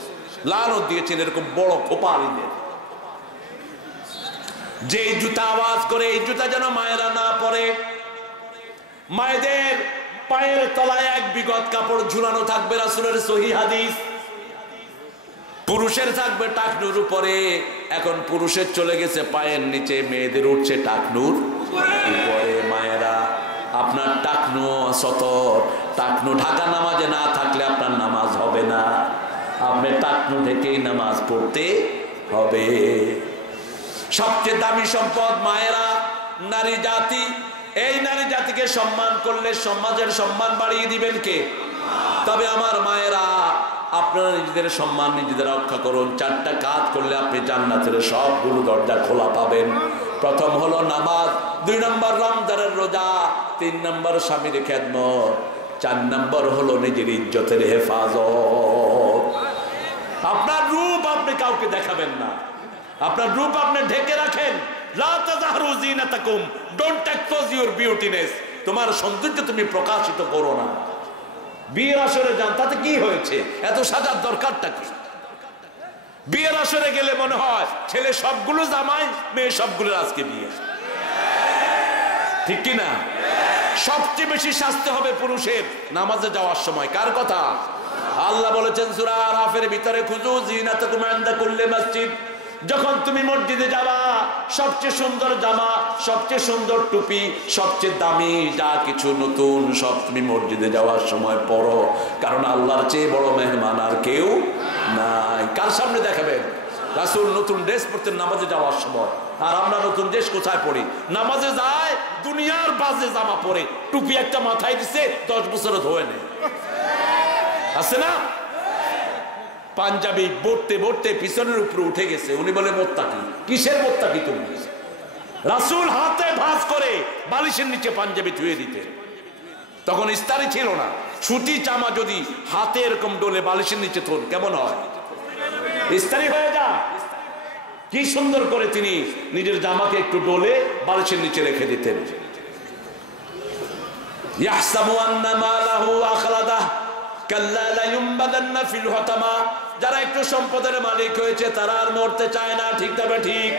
লানত দিয়েছেন এরকম বড় খোপা আলিদের। যে জুতা আওয়াজ করে এই জুতা যেন মায়েরা না পরে। মায়েদের পায়ের তলায় 1 বিগত কাপড় ঝুলানো থাকবে, রাসূলের সহিহ হাদিস। পুরুষের থাকবে টাকনুর উপরে। এখন পুরুষের চলে গেছে পায়ের নিচে, মেয়েদের উঠছে টাকনুর উপরে। মায়েরা আপনার টাকনু সতর, টাকনু ঢাকা নামাজে না থাকলে আপনার নামাজ হবে না। আপনি টাকনু ঢেকেই নামাজ পড়তে হবে। সবচেয়ে দামি সম্পদ মায়েরা, নারী জাতি। এই নারী জাতিকে সম্মান করলে সমাজের সম্মান বাড়িয়ে দিবেন কে? তবে আমার মায়েরা, আপনারা নিজেদের সম্মান নিজেদের রক্ষা করুন। 4টা কাজ করলে আপনি জান্নাতের সবগুলো দরজা খোলা পাবেন। প্রথম হলো নামাজ, 2 নম্বর রমজানের রোজা, 3 নম্বর স্বামীর খেদমত, 4 নম্বর হলো নিজের ইজ্জতের হেফাজত। আপনার রূপ আপনি কাউকে দেখাবেন না, আপনার রূপ আপনি ঢেকে রাখেন। লা তাযহারু যিনাতাকুম, ডোন্ট এক্সপোজ ইওর বিউটিনেস। তোমার সৌন্দর্য তুমি প্রকাশিত করো না। বিয়ের আসরে যান, তাতে কি হয়েছে? এত সাজার দরকারটা কি? বিয়ের আসরে গেলে মনে হয় ছেলে সবগুলো জামাই, মেয়ে সবগুলো আজকে বিয়ে, ঠিক কিনা? সবচেয়ে বেশি শাস্তি হবে পুরুষের নামাজে যাওয়ার সময়। কার কথা? আল্লাহ বলেছেন সূরা আরাফের ভিতরে, খুযু যিনাতাকুম ইনদা কুল্লি মসজিদ, যখন তুমি মসজিদে যাবা সবচেয়ে সুন্দর জামা, সবচেয়ে সুন্দর টুপি, সবচেয়ে দামি যা কিছু নতুন সব তুমি মসজিদে যাওয়ার সময় পরো, কারণ আল্লাহর চেয়ে বড় মেহমান আর কেউ নাই। কার সামনে দেখাবেন? রাসূল নতুন ড্রেস পরতেন নামাজে যাওয়ার সময়, আর আমরা নতুন ড্রেস কোথায় পরি? নামাজে যায় দুনিয়ার বাজে জামা পরে, টুপি একটা মাথায় দিছে 10 বছরে ধোয়ে নেই, আছে না? পাঞ্জাবি বড়তে বড়তে পিছনের উপরে উঠে গেছে। উনি বলে মোত্তাকি। কিসের মোত্তাকি তুমি? রাসূল হাতে ভাঁজ করে বালিশের নিচে পাঞ্জাবি ধুয়ে দিতেন। তখন ইস্তারি ছিল না। সুতি জামা যদি হাতে এরকম ডোলে বালিশের নিচে থন কেমন হয়? ইস্তারি হয়ে যায়। কি সুন্দর করে তিনি নিজের জামাকে একটু ডোলে বালিশের নিচে রেখে দিতেন। ইয়াহসাবু আন্না মালাহু আখলাদা কাল্লা লা ইউমবাদান্না ফিল হুতামা। যারা একটু সম্পদের মালিক হয়েছে তারা আর মরতে চায় না, ঠিক তবে ঠিক?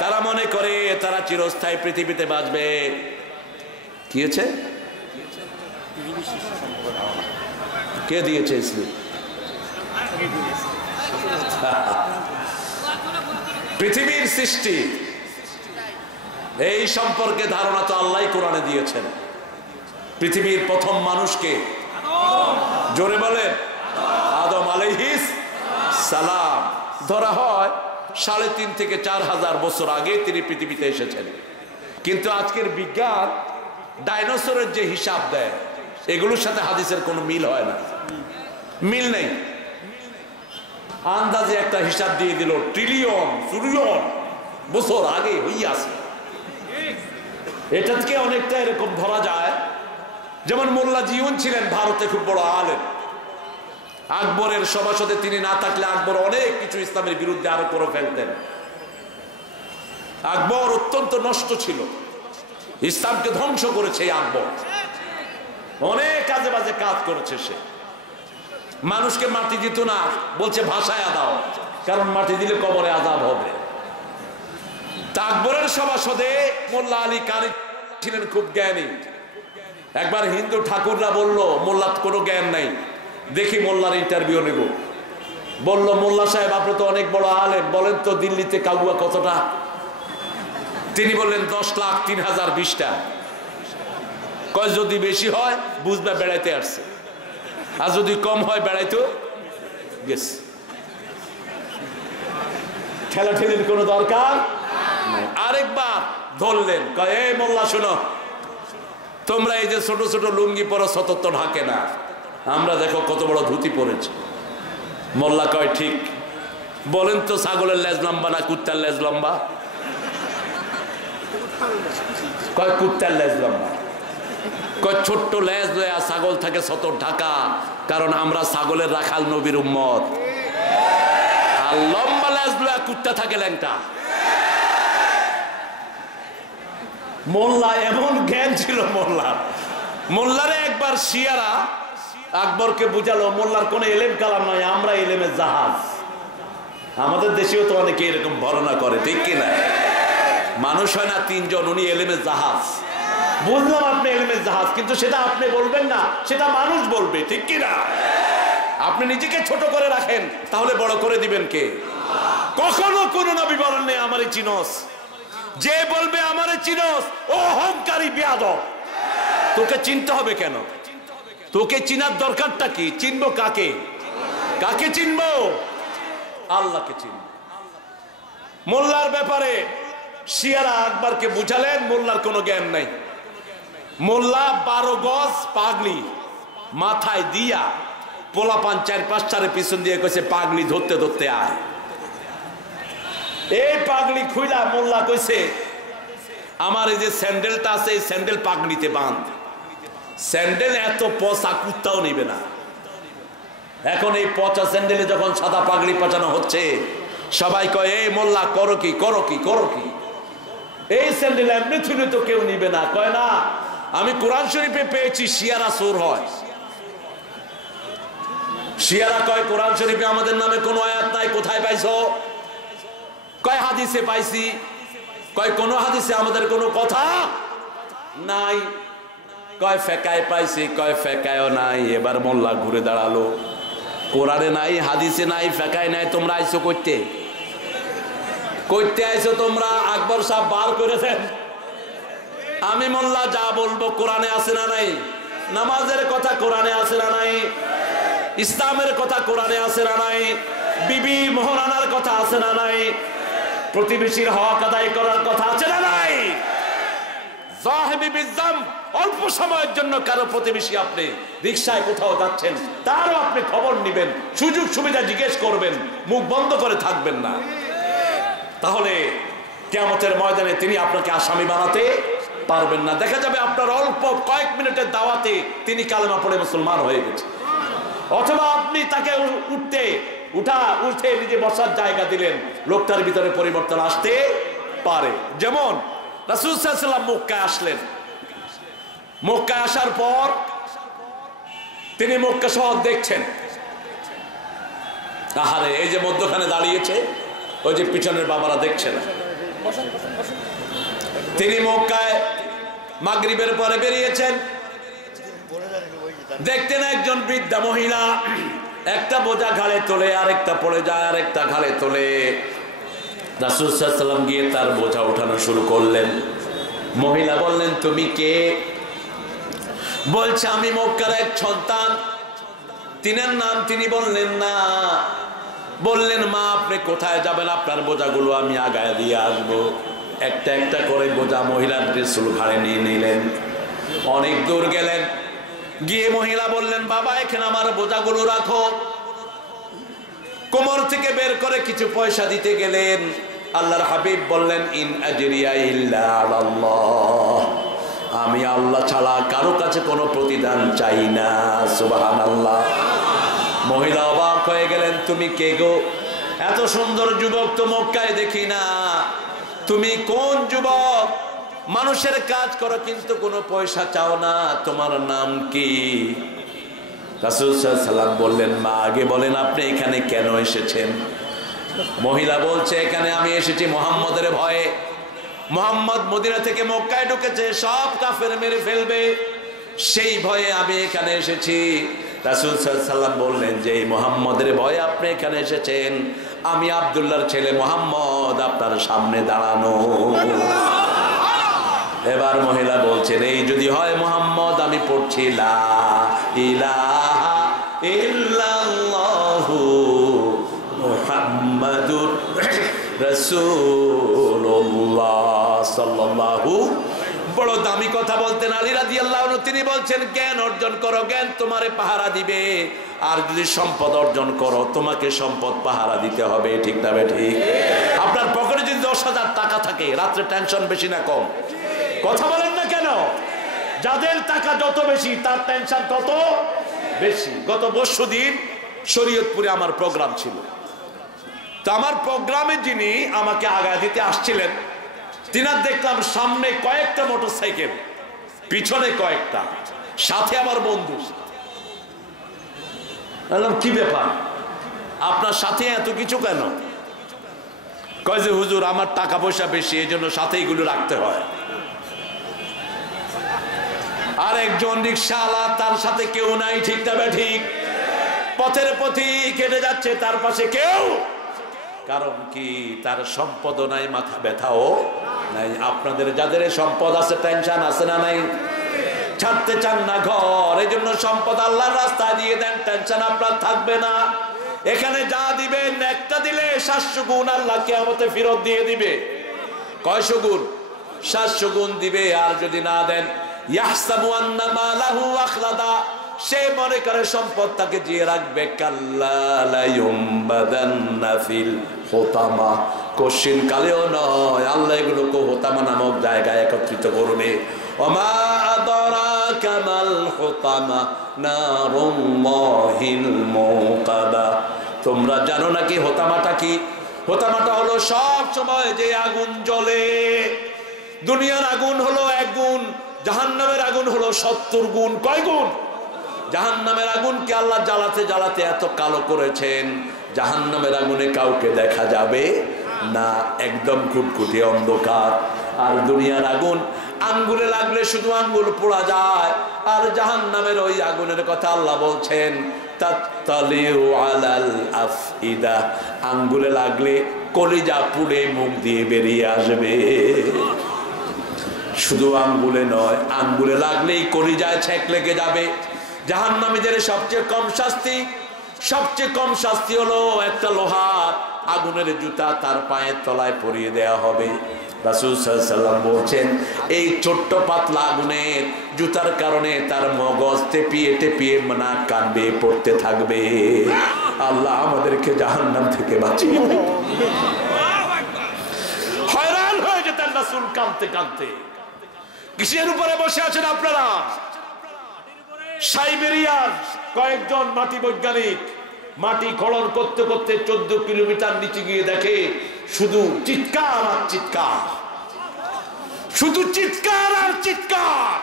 তারা মনে করে তারা চিরস্থায়ী পৃথিবীতে বাঁচবে। কি হয়েছে? কে দিয়েছে ইসলাম? পৃথিবীর সৃষ্টি এই সম্পর্কে ধারণা তো আল্লাহই কোরআনে দিয়েছেন। পৃথিবীর প্রথম মানুষকে জোরে বলেন আদম আলাইহিস সালাম। ধরা হয় 3.5 থেকে 4,000 বছর আগে তিনি পৃথিবীতে এসেছেন। কিন্তু আজকের বিজ্ঞান ডাইনোসরের যে হিসাব দেয় এগুলোর সাথে হাদিসের কোনো মিল হয় না, মিল নেই। আন্দাজে একটা হিসাব দিয়ে দিল ট্রিলিয়ন ট্রিলিয়ন বছর আগে হইয়াছে। এটা থেকে অনেকটা এরকম ধরা যায়, যেমন মোল্লা জিউন ছিলেন ভারতে খুব বড় আলেম। আকবরের সভাসদে তিনি না থাকলে আকবর অনেক কিছু ইসলামের বিরুদ্ধে আরো করে ফেলতেন। আকবর অত্যন্ত নষ্ট ছিল, ইসলামকে ধ্বংস করেছে আকবর, অনেক কাজে বাজে কাজ করেছে সে। মানুষকে মাটি দিত না, বলছে ভাষায় দাও, কারণ মাটি দিলে কবরে আযাব হবে। তা আকবরের সভাসদে মোল্লা আলী কারি ছিলেন খুব জ্ঞানী। একবার হিন্দু ঠাকুররা বলল মোল্লার কোনো জ্ঞান নাই, দেখি মোল্লার ইন্টারভিউ নেব। বলল মোল্লা সাহেব আপনি তো অনেক বড় আলেম, বলেন তো দিল্লিতে কাউয়া কতটা? তিনি বললেন 10,03,020টা। কয় যদি বেশি হয় বুঝবে বেড়াইতে আসছে, আর যদি কম হয় বেড়াইতেও গেছে। ঠেলাঠেলির কোনো দরকার নাই। আরেকবার ধরলেন, কয় এই মোল্লা শোনো, তোমরা এই যে ছোট ছোট লুঙ্গি পরো সতত ঢাকে না, আমরা দেখো কত বড় ধুতি পরেছে। মোল্লা কয় ঠিক, বলেন তো ছাগলের লেজ লম্বা না কুত্তার লেজ লম্বা? কয় কুত্তার লেজ লম্বা। কয় ছোট্ট লেজ লয়া ছাগল থাকে সতর ঢাকা, কারণ আমরা ছাগলের রাখাল নবীর উম্মত। আর লম্বা লেজ লয়া কুত্তা থাকে ল্যাংটা। মোল্লা এমন জ্ঞান ছিল মোল্লার। মোল্লারে একবার শিয়ারা আকবরকে বুঝালো মোল্লার কোন এলেম কালাম নয়, আমরা এলেমের জাহাজ। আমাদের দেশেও তো অনেকে এরকম বর্ণনা করে, ঠিক কিনা? মানুষ হয় না 3 জন, উনি এলেমের জাহাজ। বুঝলাম আপনি এলেমের জাহাজ, কিন্তু সেটা আপনি বলবেন না, সেটা মানুষ বলবে, ঠিক কিনা? আপনি নিজেকে ছোট করে রাখেন, তাহলে বড় করে দিবেন কে? কখনো কোন নবী বলেন নেই আমারে চিনস। যে বলবে আমারে চিনস ও অহংকারী বেয়াদব। তোকে চিনতে হবে কেন? তোকে চিনার দরকারটা কি? চিনবো কাকে? কাকে চিনবো? আল্লাহকে চিনবো। মোল্লার ব্যাপারে শিয়ারা আকবরকে বুঝালেন মোল্লার কোনো জ্ঞান নাই। মোল্লা 12 গজ পাগলি মাথায় দিয়া পোলাপান 4-5টারে পিছন দিয়ে কইছে পাগলি ধরতে ধরতে আয়। এই পাগলি খুইলা মোল্লা কইছে আমার এই যে স্যান্ডেলটা আছে এই স্যান্ডেল পাগলিতে বাঁধ। স্যান্ডেল এত পচা কুত্তাও নিবে না। এখন এই পচা স্যান্ডেলে যখন সাদা পাগড়ি পাঠানো হচ্ছে, সবাই কয় এই মোল্লা করো কি করো কি করো কি? এই স্যান্ডেল এমনি ছুলে তো কেউ নিবে না। কয় না, আমি কোরআন শরীফে পেয়েছি শিয়ারা চোর হয়। শিয়ারা কয় কোরআন শরীফে আমাদের নামে কোনো আয়াত নাই, কোথায় পাইছো? কয় হাদিসে পাইছি। কয় কোন হাদিসে আমাদের কোনো কথা নাই। কয় ফেকায় পাইছি, কয় ফেকায়ও নাই। এবার মোল্লা ঘুরে দাঁড়ালো, কোরআনে নাই, হাদিসে নাই, ফেকায় নাই, তোমরা আইছো করতে? করতে আইছো তোমরা? আকবর সাহেব বার করেছেন। আমি মোল্লা যা বলবো কোরআনে আছে না নাই? নামাজের কথা কোরআনে আছে না নাই? ইসলামের কথা কোরআনে আছে না নাই? বিবি মোহরানার কথা আছে না নাই? প্রতিবেশীর হক আদায় করার কথা আছে না নাই? অল্প সময়ের জন্য কারো প্রতিবেশী আপনি রিকশায় কোথাও যাচ্ছেন, তারও আপনি খবর নিবেন, সুযোগ সুবিধা জিজ্ঞেস করবেন, মুখ বন্ধ করে থাকবেন না। তাহলে কিয়ামতের ময়দানে তিনি আপনাকে আসামি বানাতে পারবেন না। দেখা যাবে আপনার অল্প কয়েক মিনিটের দাওয়াতে তিনি কালেমা পড়ে মুসলমান হয়ে গেছে। অথবা আপনি তাকে উঠে নিজে বসার জায়গা দিলেন, লোকটার ভিতরে পরিবর্তন আসতে পারে। যেমন রাসূল সাল্লাল্লাহু আলাইহি ওয়াসাল্লাম মক্কায় আসলেন। মক্কায় আসার পর তিনি মক্কা শহর দেখছেন। আহারে, এই যে মধ্যখানে দাঁড়িয়েছে, ওই যে পিছনের বাবারা দেখছেন। তিনি মক্কায় মাগরিবের পরে বেরিয়েছেন। দেখতেন একজন বৃদ্ধা মহিলা একটা বোঝা ঘাড়ে তোলে, আরেকটা পড়ে যায়, আরেকটা ঘাড়ে তোলে। রাসূল সাল্লাল্লাহু আলাইহি ওয়াসাল্লাম গিয়ে তার বোঝা উঠানো শুরু করলেন। মহিলা বললেন, তুমি কে? বলছে, আমি মক্কার এক সন্তান। তিনের নাম তিনি বললেন না। বললেন, মা আপনি কোথায় যাবেন? আপনার বোঝাগুলো আমি আগায় দিয়ে আসবো। একটা একটা করে বোঝা মহিলার রাসূল ঘাড়ে নিয়ে নিলেন। অনেক দূর গেলেন, গিয়ে মহিলা বললেন, বাবা এখানে আমার বোঝাগুলো রাখো। কোমর থেকে বের করে কিছু পয়সা দিতে গেলেন। আল্লাহর হাবিব বললেন, ইন আজরিয়া ইল্লা আলাল্লাহ, আমি আল্লাহ ছাড়া কারো কাছে কোনো প্রতিদান চাই না। সুবহানাল্লাহ। মহিলা অবাক হয়ে গেলেন, তুমি কে গো? এত সুন্দর যুবক তো মক্কায় দেখি না। তুমি কোন যুবক? মানুষের কাজ করো কিন্তু কোনো পয়সা চাও না, তোমার নাম কি? রাসূল সাল্লাল্লাহু আলাইহি ওয়াসাল্লাম বললেন, মা আগে বলেন আপনি এখানে কেন এসেছেন? মহিলা বলছে, এখানে আমি এসেছি মুহাম্মদের ভয়ে। মুহাম্মদ মদিনা থেকে মক্কায় ঢুকেছে, সব কাফের মেরে ফেলবে, সেই ভয়ে আমি এখানে এসেছি। রাসূল সাল্লাল্লাহু আলাইহি ওয়াসাল্লাম বললেন যে এই মুহাম্মদের ভয়ে আপনি এখানে এসেছেন, আমি আব্দুল্লাহর ছেলে মুহাম্মদ আপনার সামনে দাঁড়ানো। এবার মহিলা বলছেন, এই যদি হয় মুহাম্মদ, আমি পড়ছি লা ইলাহা ইল্লাল্লাহু মুহাম্মাদুর রাসূলুল্লাহ সাল্লাল্লাহু। বড় দামি কথা বলতেন আলী রাদিয়াল্লাহু আনহু। তিনি বলছেন, জ্ঞান অর্জন করো, জ্ঞান তোমারে পাহারা দিবে। আর যদি সম্পদ অর্জন করো, তোমাকে সম্পদ পাহারা দিতে হবে। ঠিক না ঠিক? আপনার পকেটে যদি 10,000 টাকা থাকে, রাত্রে টেনশন বেশি না কম? কথা বলেন না কেন? যাদের টাকা যত বেশি তার টেনশন তত বেশি। গত পরশুদিন শরীয়তপুরে আমার প্রোগ্রাম ছিল। তো আমার প্রোগ্রামে যিনি আমাকে আগায় দিতে আসছিলেন, তিনার দেখলাম সামনে কয়েকটা মোটরসাইকেল, পিছনে কয়েকটা, সাথে আমার বন্ধু। বললাম, কি ব্যাপার, আপনার সাথে এত কিছু কেন? কয় যে হুজুর আমার টাকা পয়সা বেশি, এই জন্য সাথে এগুলো রাখতে হয়। আর একজন রিকশাওয়ালা, তার সাথে কেউ নাই। ঠিক না ঠিক? পথের পথিক হেঁটে যাচ্ছে, তার পাশে কেউ। কারণ কি? তার সম্পদও নাই, মাথা ব্যথাও নাই। আপনাদের যাদের সম্পদ আছে, টেনশন আছে না নাই? ছাড়তে চান না ঘর, এই জন্য সম্পদ আল্লাহর রাস্তায় দিয়ে দেন, টেনশন আপনার থাকবে না। এখানে যা দিবেন, একটা দিলে 700 গুণ আল্লাহ কিয়ামতে ফেরত দিয়ে দিবে। কয়শো গুণ? 700 গুণ দিবে। আর যদি না দেন, ইয়াহসাবু আন্না মালাহু আখলাদা, সে মনে করে সম্পদ তাকে জিয়ে রাখবে। কাল্লা লা ইউমবাদান্না ফিল হুতামা, কোশ্চিন কালেও নয়, আল্লাহ এগুলোকে হুতামা নামক জায়গায় একত্রিত করবে। ওমা আদরাকা মাল হুতামা নারুল্লাহিল মুকাদা, তোমরা জানো নাকি হোতামাটা কি? হোতামাটা হলো সব সময় যে আগুন জ্বলে। দুনিয়ার আগুন হলো 1 গুণ, জাহান্নামের আগুন হলো 70 গুণ। কয় গুণ? জাহান্নামের আগুনকে আল্লাহ জ্বালাতে জ্বালাতে এত কালো করেছেন, জাহান্নামের আগুনে কাউকে দেখা যাবে না, একদম খুটখুটে অন্ধকার। আর দুনিয়ার আগুন আঙ্গুলে লাগলে শুধু আঙ্গুল পোড়া যায়, আর জাহান্নামের ওই আগুনের কথা আল্লাহ বলছেন তাত্তালিউ আলাল আফইদা, আঙ্গুলে লাগলে কলিজা পুড়ে মুখ দিয়ে বেরিয়ে আসবে। শুধু আঙ্গুলে নয়, আঙ্গুলে লাগলেই কলিজায় ছেক লেগে যাবে। জাহান্নামীদের সবচেয়ে কম শাস্তি হলো একটা লোহার আগুনের জুতা তার পায়ের তলায় পরিয়ে দেয়া হবে। রাসূল সাল্লাল্লাহু আলাইহি ওয়াসাল্লাম বলছেন এই ছোট্ট পাতলা আগুনের জুতার কারণে তার মগজ টেপিয়ে টেপিয়ে নাক কান বেয়ে পড়তে থাকবে। আল্লাহ আমাদেরকে জাহান্নাম থেকে বাঁচিয়ে। হয়রান হয়ে যেতেন রাসূল কাঁদতে কাঁদতে। কিসের উপরে বসে আছেন আপনারা? সাইবেরিয়ার কয়েকজন মাটি বৈজ্ঞানিক মাটি খনন করতে করতে 14 কিলোমিটার নিচে গিয়ে দেখে শুধু চিৎকার আর চিৎকার, শুধু চিৎকার আর চিৎকার।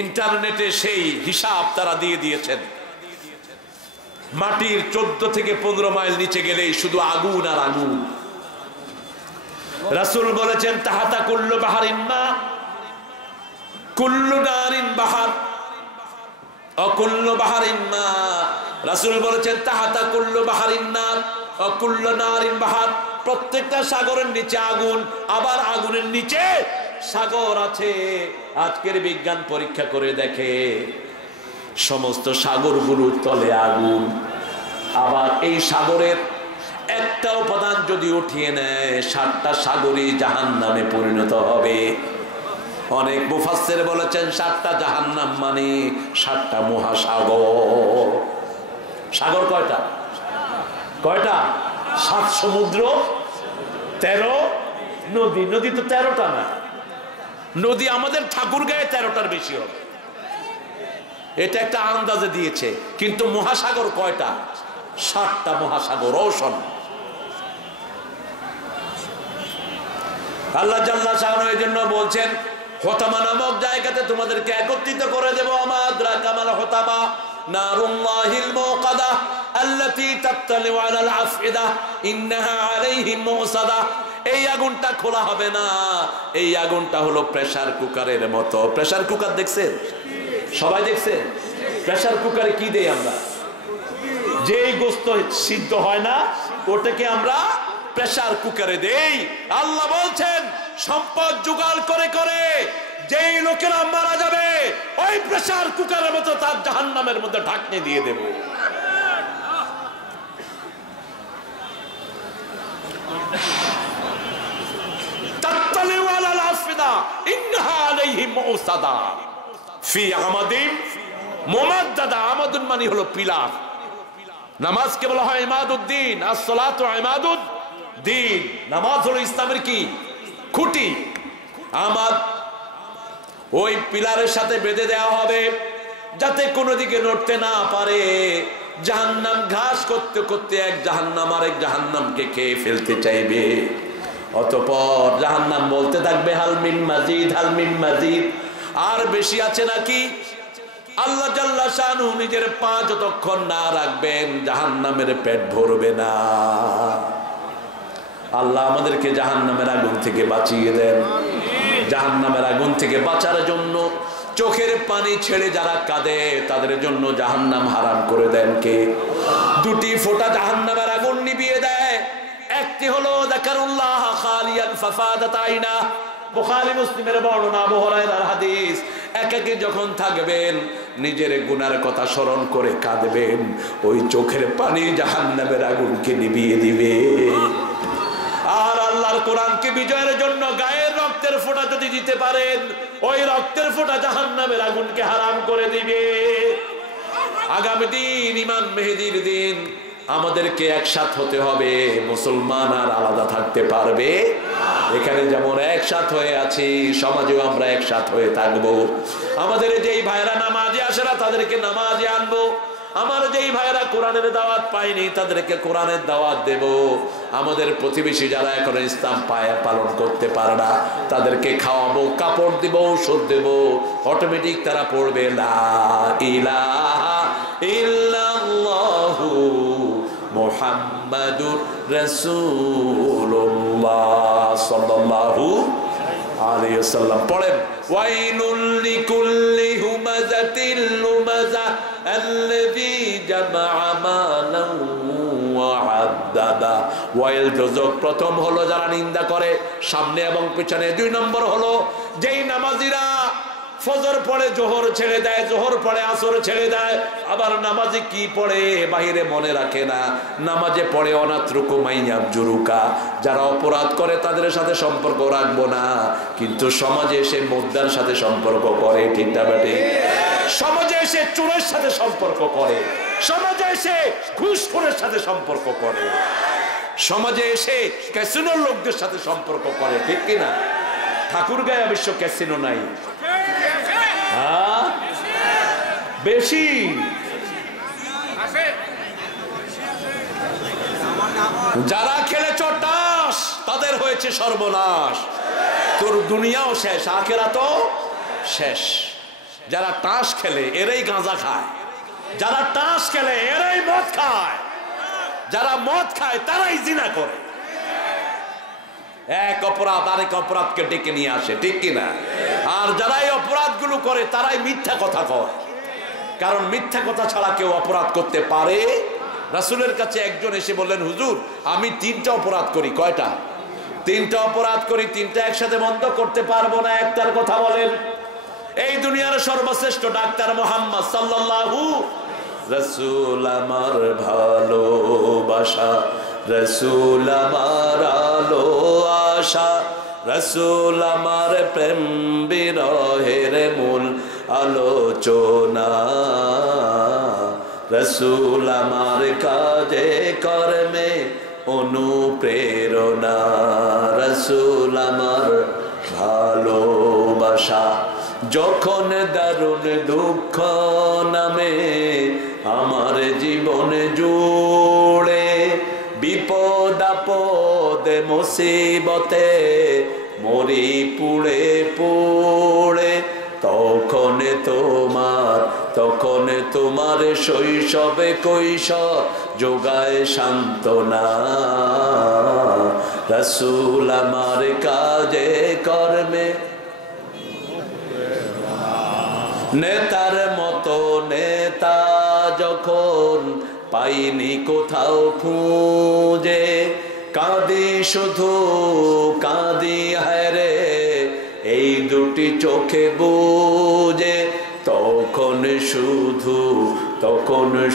ইন্টারনেটে সেই হিসাব তারা দিয়ে দিয়েছেন, মাটির 14 থেকে 15 মাইল নিচে গেলেই শুধু আগুন আর আগুন। রাসূল বলেছেন তাহাতা কুল্লু বাহারিন মা কুল্লু নারিন বাহার অকুল্লু বাহারিন মা। রাসূল বলেছেন তাহাতা কুল্লু বাহারিন নার অকুল্লু নারিন বাহার, প্রত্যেকটা সাগরের নিচে আগুন, আবার আগুনের নিচে সাগর আছে। আজকের বিজ্ঞান পরীক্ষা করে দেখে সমস্ত সাগরগুলোর তলে আগুন। আবার এই সাগরের একটা উপাদান যদি উঠিয়ে নেয় 7টা সাগরই জাহান্নামে পরিণত হবে। অনেক মুফাসসির বলেছেন 7টা জাহান্নাম মানে 7টা মহাসাগর। সাগর কয়টা? 7 সমুদ্র 13 নদী। নদী তো 13টা না, নদী আমাদের ঠাকুরগাঁয়ে 13টার বেশি হবে, এটা একটা আন্দাজে দিয়েছে। কিন্তু মহাসাগর কয়টা? 7টা মহাসাগর, ওশন। আল্লাহ জাল্লা শাআনহু এই জন্য বলছেন হোতামা নামক জায়গাতে তোমাদেরকে একত্রিত করে দেব। আমাদ্রা কামাল হোতামা নারুল্লাহিল মুকাদা আল্লাতী তাত্তালিউ আলাল আফইদা ইন্নাহা আলাইহিম মুসাদা। এই আগুনটা খোলা হবে না, এই আগুনটা হলো প্রেসার কুকারের মতো। প্রেসার কুকার দেখছেন? সবাই দেখছেন? প্রেসার কুকারে কি দেই আমরা? যেই গোস্ত সিদ্ধ হয় না ওটাকে আমরা প্রেসার কুকারে দেই। আল্লাহ বলছেন সম্পদ জোগাড় করে করে যেই লোকেরা মারা যাবে ওই প্রেসার কুকারের মতো তার জাহান্নামের মধ্যে ঢাকনি দিয়ে দেব। তাত্তালিউ আলাল আফইদা ইন্নাহা আলাইহিম মুসাদা ফি আমাদিন মুমাদ্দাদা। আমাদুন মানে হলো পিলার। নামাজকে বলা হয় ইমাদুদ্দিন, as-সালাতু ইমাদুদ্দিন। নামাজ হলো ইসলামের কি? খুঁটি। আমার ওই পিলারের সাথে বেঁধে দেওয়া হবে যাতে কোনো দিকে নড়তে না পারে। জাহান্নাম ঘাস করতে করতে এক জাহান্নাম আরেক জাহান্নামকে খেয়ে ফেলতে চাইবে। অতঃপর জাহান্নাম বলতে থাকবে হাল মিন মাজিদ, হাল মিন মাজিদ, আর বেশি আছে নাকি? আল্লাহ জাল্লা শাআনহু নিজের পা যতক্ষণ না রাখবেন জাহান্নামের পেট ভরবে না। আল্লাহ আমাদেরকে জাহান্নামের আগুন থেকে বাঁচিয়ে দেন। জাহান্নামের আগুন থেকে বাঁচার জন্য চোখের পানি ছেড়ে যারা কাঁদে তাদের জন্য জাহান্নাম হারাম করে দেন কে? 2টি ফোঁটা জাহান্নামের আগুন নিভিয়ে দেয়। একটি হলো যাকারুল্লাহ খালিয়ান ফাফাদাত আইনা, বুখারী মুসলিমের বর্ণনা, আবু হুরায়রার হাদিস। একাকী যখন থাকবেন নিজের গুনার কথা স্মরণ করে কাঁদবেন, ওই চোখের পানি জাহান্নামের আগুনকে নিভিয়ে দিবে। আর আল্লাহর কোরআনকে বিজয়ের জন্য গায়ের রক্তের ফোঁটা যদি দিতে পারেন ওই রক্তের ফোঁটা জাহান্নামের আগুনকে হারাম করে দিবে। আগামী দিন ইমাম মেহেদীর দিন আমাদেরকে একসাথ হতে হবে। মুসলমান আর আলাদা থাকতে পারবে? এখানে যেমন একসাথ হয়ে আছি সমাজেও আমরা একসাথ হয়ে থাকবো। আমাদের যেই ভাইরা নামাজে আসে না তাদেরকে নামাজে আনবো। আমার যেই ভাইরা কোরআনের দাওয়াত পায়নি তাদেরকে কোরআনের দাওয়াত দেব। আমাদের প্রতিবেশী যারা এখন ইসলাম পালন করতে পারে না তাদেরকে খাওয়াবো, কাপড় দিব, ঔষধ দেব, অটোমেটিক তারা পড়বে লা ইলাহা ইল্লাল্লাহু মুহাম্মাদুর রাসূলুল্লাহ সাল্লাল্লাহু আলাইহি ওয়াসাল্লাম। পড়েন ওয়াইলুল লিকুল্লি হুমাযাতিল লুমাযা আল্লাযী জামাআ মালান ওয়া আদ্দাদা। ওয়াইল দোজক প্রথম হলো যারা নিন্দা করে সামনে এবং পিছনে। 2 নম্বর হলো যেই নামাজিরা ফজর পড়ে জোহর ছেড়ে দেয়, জোহর পড়ে আসর ছেড়ে দেয়, আবার নামাজে কি পড়ে বাহিরে মনে রাখে না, নামাজে পড়ে অনাত্রুকু মাইয়াবজুরুকা। যারা অপরাধ করে তাদের সাথে সম্পর্ক রাখবো না, কিন্তু সমাজে এসে মুদ্রার সাথে সম্পর্ক করে। ঠিক না বেটি? সমাজে এসে চোরের সাথে সম্পর্ক করে, সমাজে এসে ঘুষখোরের সাথে সম্পর্ক করে, সমাজে এসে ক্যাসিনোর লোকদের সাথে সম্পর্ক করে। ঠিক কিনা? ঠাকুরগাঁয়ে অবশ্য ক্যাসিনো নাই, বেশি। যারা খেলেছ টাস তাদের হয়েছে সর্বনাশ। তোর দুনিয়াও শেষ, আখিরাতও শেষ। যারা টাস খেলে এরাই গাঁজা খায়, যারা টাস খেলে এরাই মদ খায়, যারা মদ খায় তারাই জিনা করে। এক অপরাধ আরেক অপরাধকে ডেকে নিয়ে আসে। ঠিক কিনা? আর যারা এই অপরাধগুলো করে তারাই মিথ্যা কথা কয়, কারণ মিথ্যা কথা ছাড়া কেউ অপরাধ করতে পারে। রাসূলের কাছে একজন এসে বললেন, হুজুর আমি 3টা অপরাধ করি। কয়টা? 3টা অপরাধ করি, 3টা একসাথে বন্ধ করতে পারবো না, একটার কথা বলেন। এই দুনিয়ার সর্বশ্রেষ্ঠ ডাক্তার মুহাম্মদ সাল্লাল্লাহু। রাসূল আমার ভালোবাসা, রাসূল আমার আলো আশা, রাসূল আমার প্রেম বিরহের মূল আলোচনা, রাসূল আমার কাজে কর্মে অনুপ্রেরণা, রাসূল আমার ভালোবাসা। যখন দারুণ দুঃখ নামে আমার জীবন জুড়ে, বিপদ আপদে মুসিবতে মরি পুড়ে পুড়ে, তখন তোমার শৈশবে কৈশোর যোগায় সান্ত্বনা, রাসূল আমার কাজে কর্মে। নেতার মতো নেতা যখন পাইনি কোথাও খুঁজে, কাঁদি শুধু কাঁদি হায়রে এই দুটি চোখে বুঝে, তখন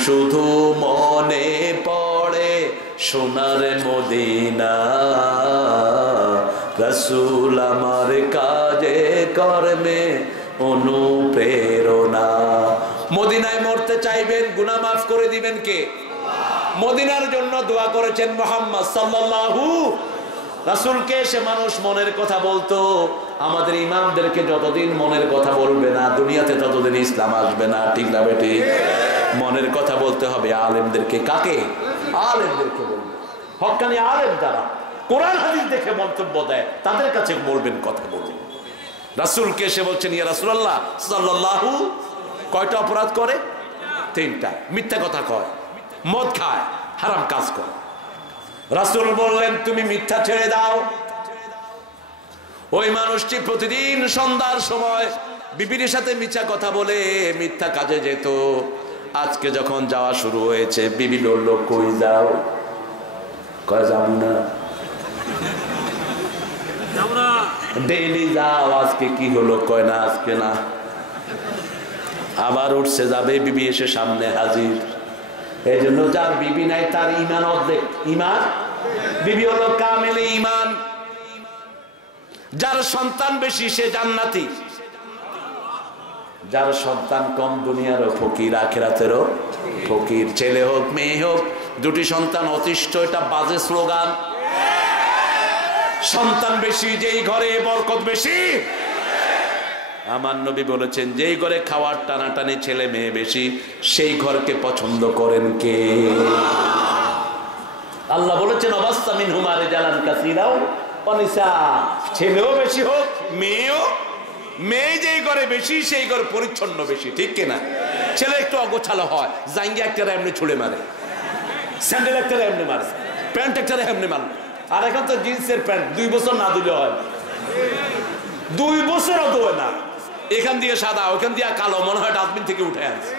শুধু মনে পড়ে সোনার মদিনা, রাসূল আমার কাজে কর্মে অনুপ্রেরণা। মদিনায় মরতে চাইবেন, গুনাহ মাফ করে দিবেন কে? মদিনার জন্য দোয়া করেছেন মুহাম্মদ সাল্লাল্লাহু। রাসূলকে সে মানুষ মনের কথা বলতো। আমাদের ইমামদেরকে যতদিন মনের কথা বলবে না দুনিয়াতে ততদিন ইসলাম আসবে না। ঠিক না বেটি? মনের কথা বলতে হবে আলেমদেরকে। কাকে? আলেমদেরকে বলবে। হক্কানি আলেম যারা কোরআন হাদিস দেখে মন্তব্য দেয় তাদের কাছে বলবেন, কথা বলবেন। রাসূলকে এসে বলছেন, ইয়া রাসূলুল্লাহ সাল্লাল্লাহু, কয়টা অপরাধ করে? 3টা। মিথ্যা কথা কয়, মদ খায়, হারাম কাজ করে। রাসূল বললেন তুমি মিথ্যা ছেড়ে দাও। ওই মানুষটি প্রতিদিন সন্ধ্যার সময় বিবির সাথে মিথ্যা কথা বলে মিথ্যা কাজে যেত। আজকে যখন যাওয়া শুরু হয়েছে, বিবি বলল কই যাও? কয় যাব না। ডেইলি যাও, আজকে কি হলো? কয় না আজকে না। আবার উঠছে যাবে, বিবি এসে সামনে হাজির। এই জন্য যার বিবি নাই তার ঈমান অর্ধেক। ঈমান, বিবি হলো কামেলে ঈমান। যার সন্তান বেশি সে জান্নাতি, যার সন্তান কম দুনিয়ারও ফকির, আখিরাতেরও ফকির। ছেলে হোক মেয়ে হোক, 2টি সন্তান অতিষ্ঠ, এটা বাজে স্লোগান। সন্তান বেশি যেই ঘরে বরকত বেশি। আমার নবী বলেছেন যেই ঘরে খাওয়ার টানাটানি ছেলে মেয়ে বেশি সেই ঘরকে পছন্দ করেন কে? আল্লাহ বলেছেন অবাস্তা মিনহুমা রিজালান কাসীরাও ওয়া নিসা, ছেলেও বেশি হোক মেয়ে যেই ঘরে বেশি সেই ঘর পরিচ্ছন্ন বেশি, ঠিক কিনা? ছেলে একটু অগোছালো হয়, জাঙ্গিয়া একটা এমনি ছুড়ে মারে, স্যান্ডেল একটা এমনি মারে, প্যান্ট একটা এমনি মারে। আর এখন তো জিন্সের প্যান্ট 2 বছর না দিলে হয়, 2 বছরও ধোয় না, এখান দিয়ে সাদা ওখান দিয়ে কালো, মনে হয় ডাস্টবিন থেকে উঠে আসে।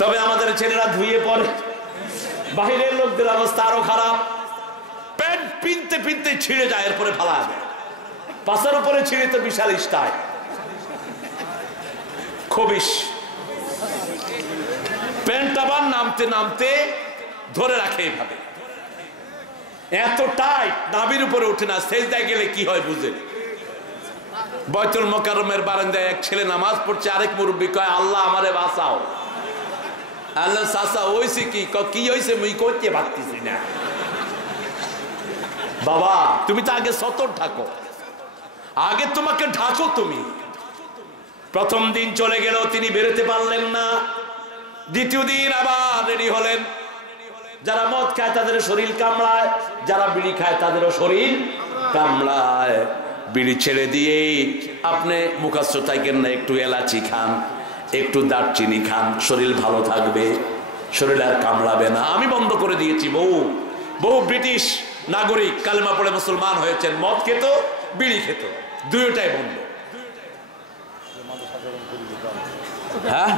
তবে আমাদের ছেলেরা ধুয়ে পড়ে, বাহিরের লোকদের অবস্থা আরো খারাপ, প্যান্ট পিনতে পিনতে ছিঁড়ে যায়, এরপরে ফালা যায়, পাশের উপরে ছিঁড়ে তো বিশাল স্টাইল, খবিস প্যান্ট আবার নামতে নামতে ধরে রাখে এইভাবে, এত টাইট নাভির উপরে ওঠে না, সেজদায় গেলে কি হয় বুঝে। বাইতুল মোকাররমের বারান্দায় এক ছেলে নামাজ পড়ছে, আরেক মুরব্বি কয় আল্লাহ আমারে বাঁচাও। আল্লাহ চাচা হইছে কি হইছে মুই করতে পারতেছি না। বাবা তুমি তো আগে সতর ঢাকো, আগে তোমাকে ঢাকো তুমি। প্রথম দিন চলে গেল, তিনি বেরোতে পারলেন না। দ্বিতীয় দিন আবার রেডি হলেন। যারা মদ খায় তাদের শরীর কামড়ায়, যারা বিড়ি খায় তাদেরও শরীর কামড়ায়। বিড়ি ছেড়ে দিয়েই আপনি মুখাস্ত থাকেন না, একটু এলাচি খান, একটু দারচিনি খান, শরীর ভালো থাকবে, শরীর আর কামড়াবে না। আমি বন্ধ করে দিয়েছি। বহু ব্রিটিশ নাগরিক কালেমা পড়ে মুসলমান হয়েছেন, মদ খেত বিড়ি খেত, দুইটাই বন্ধ। হ্যাঁ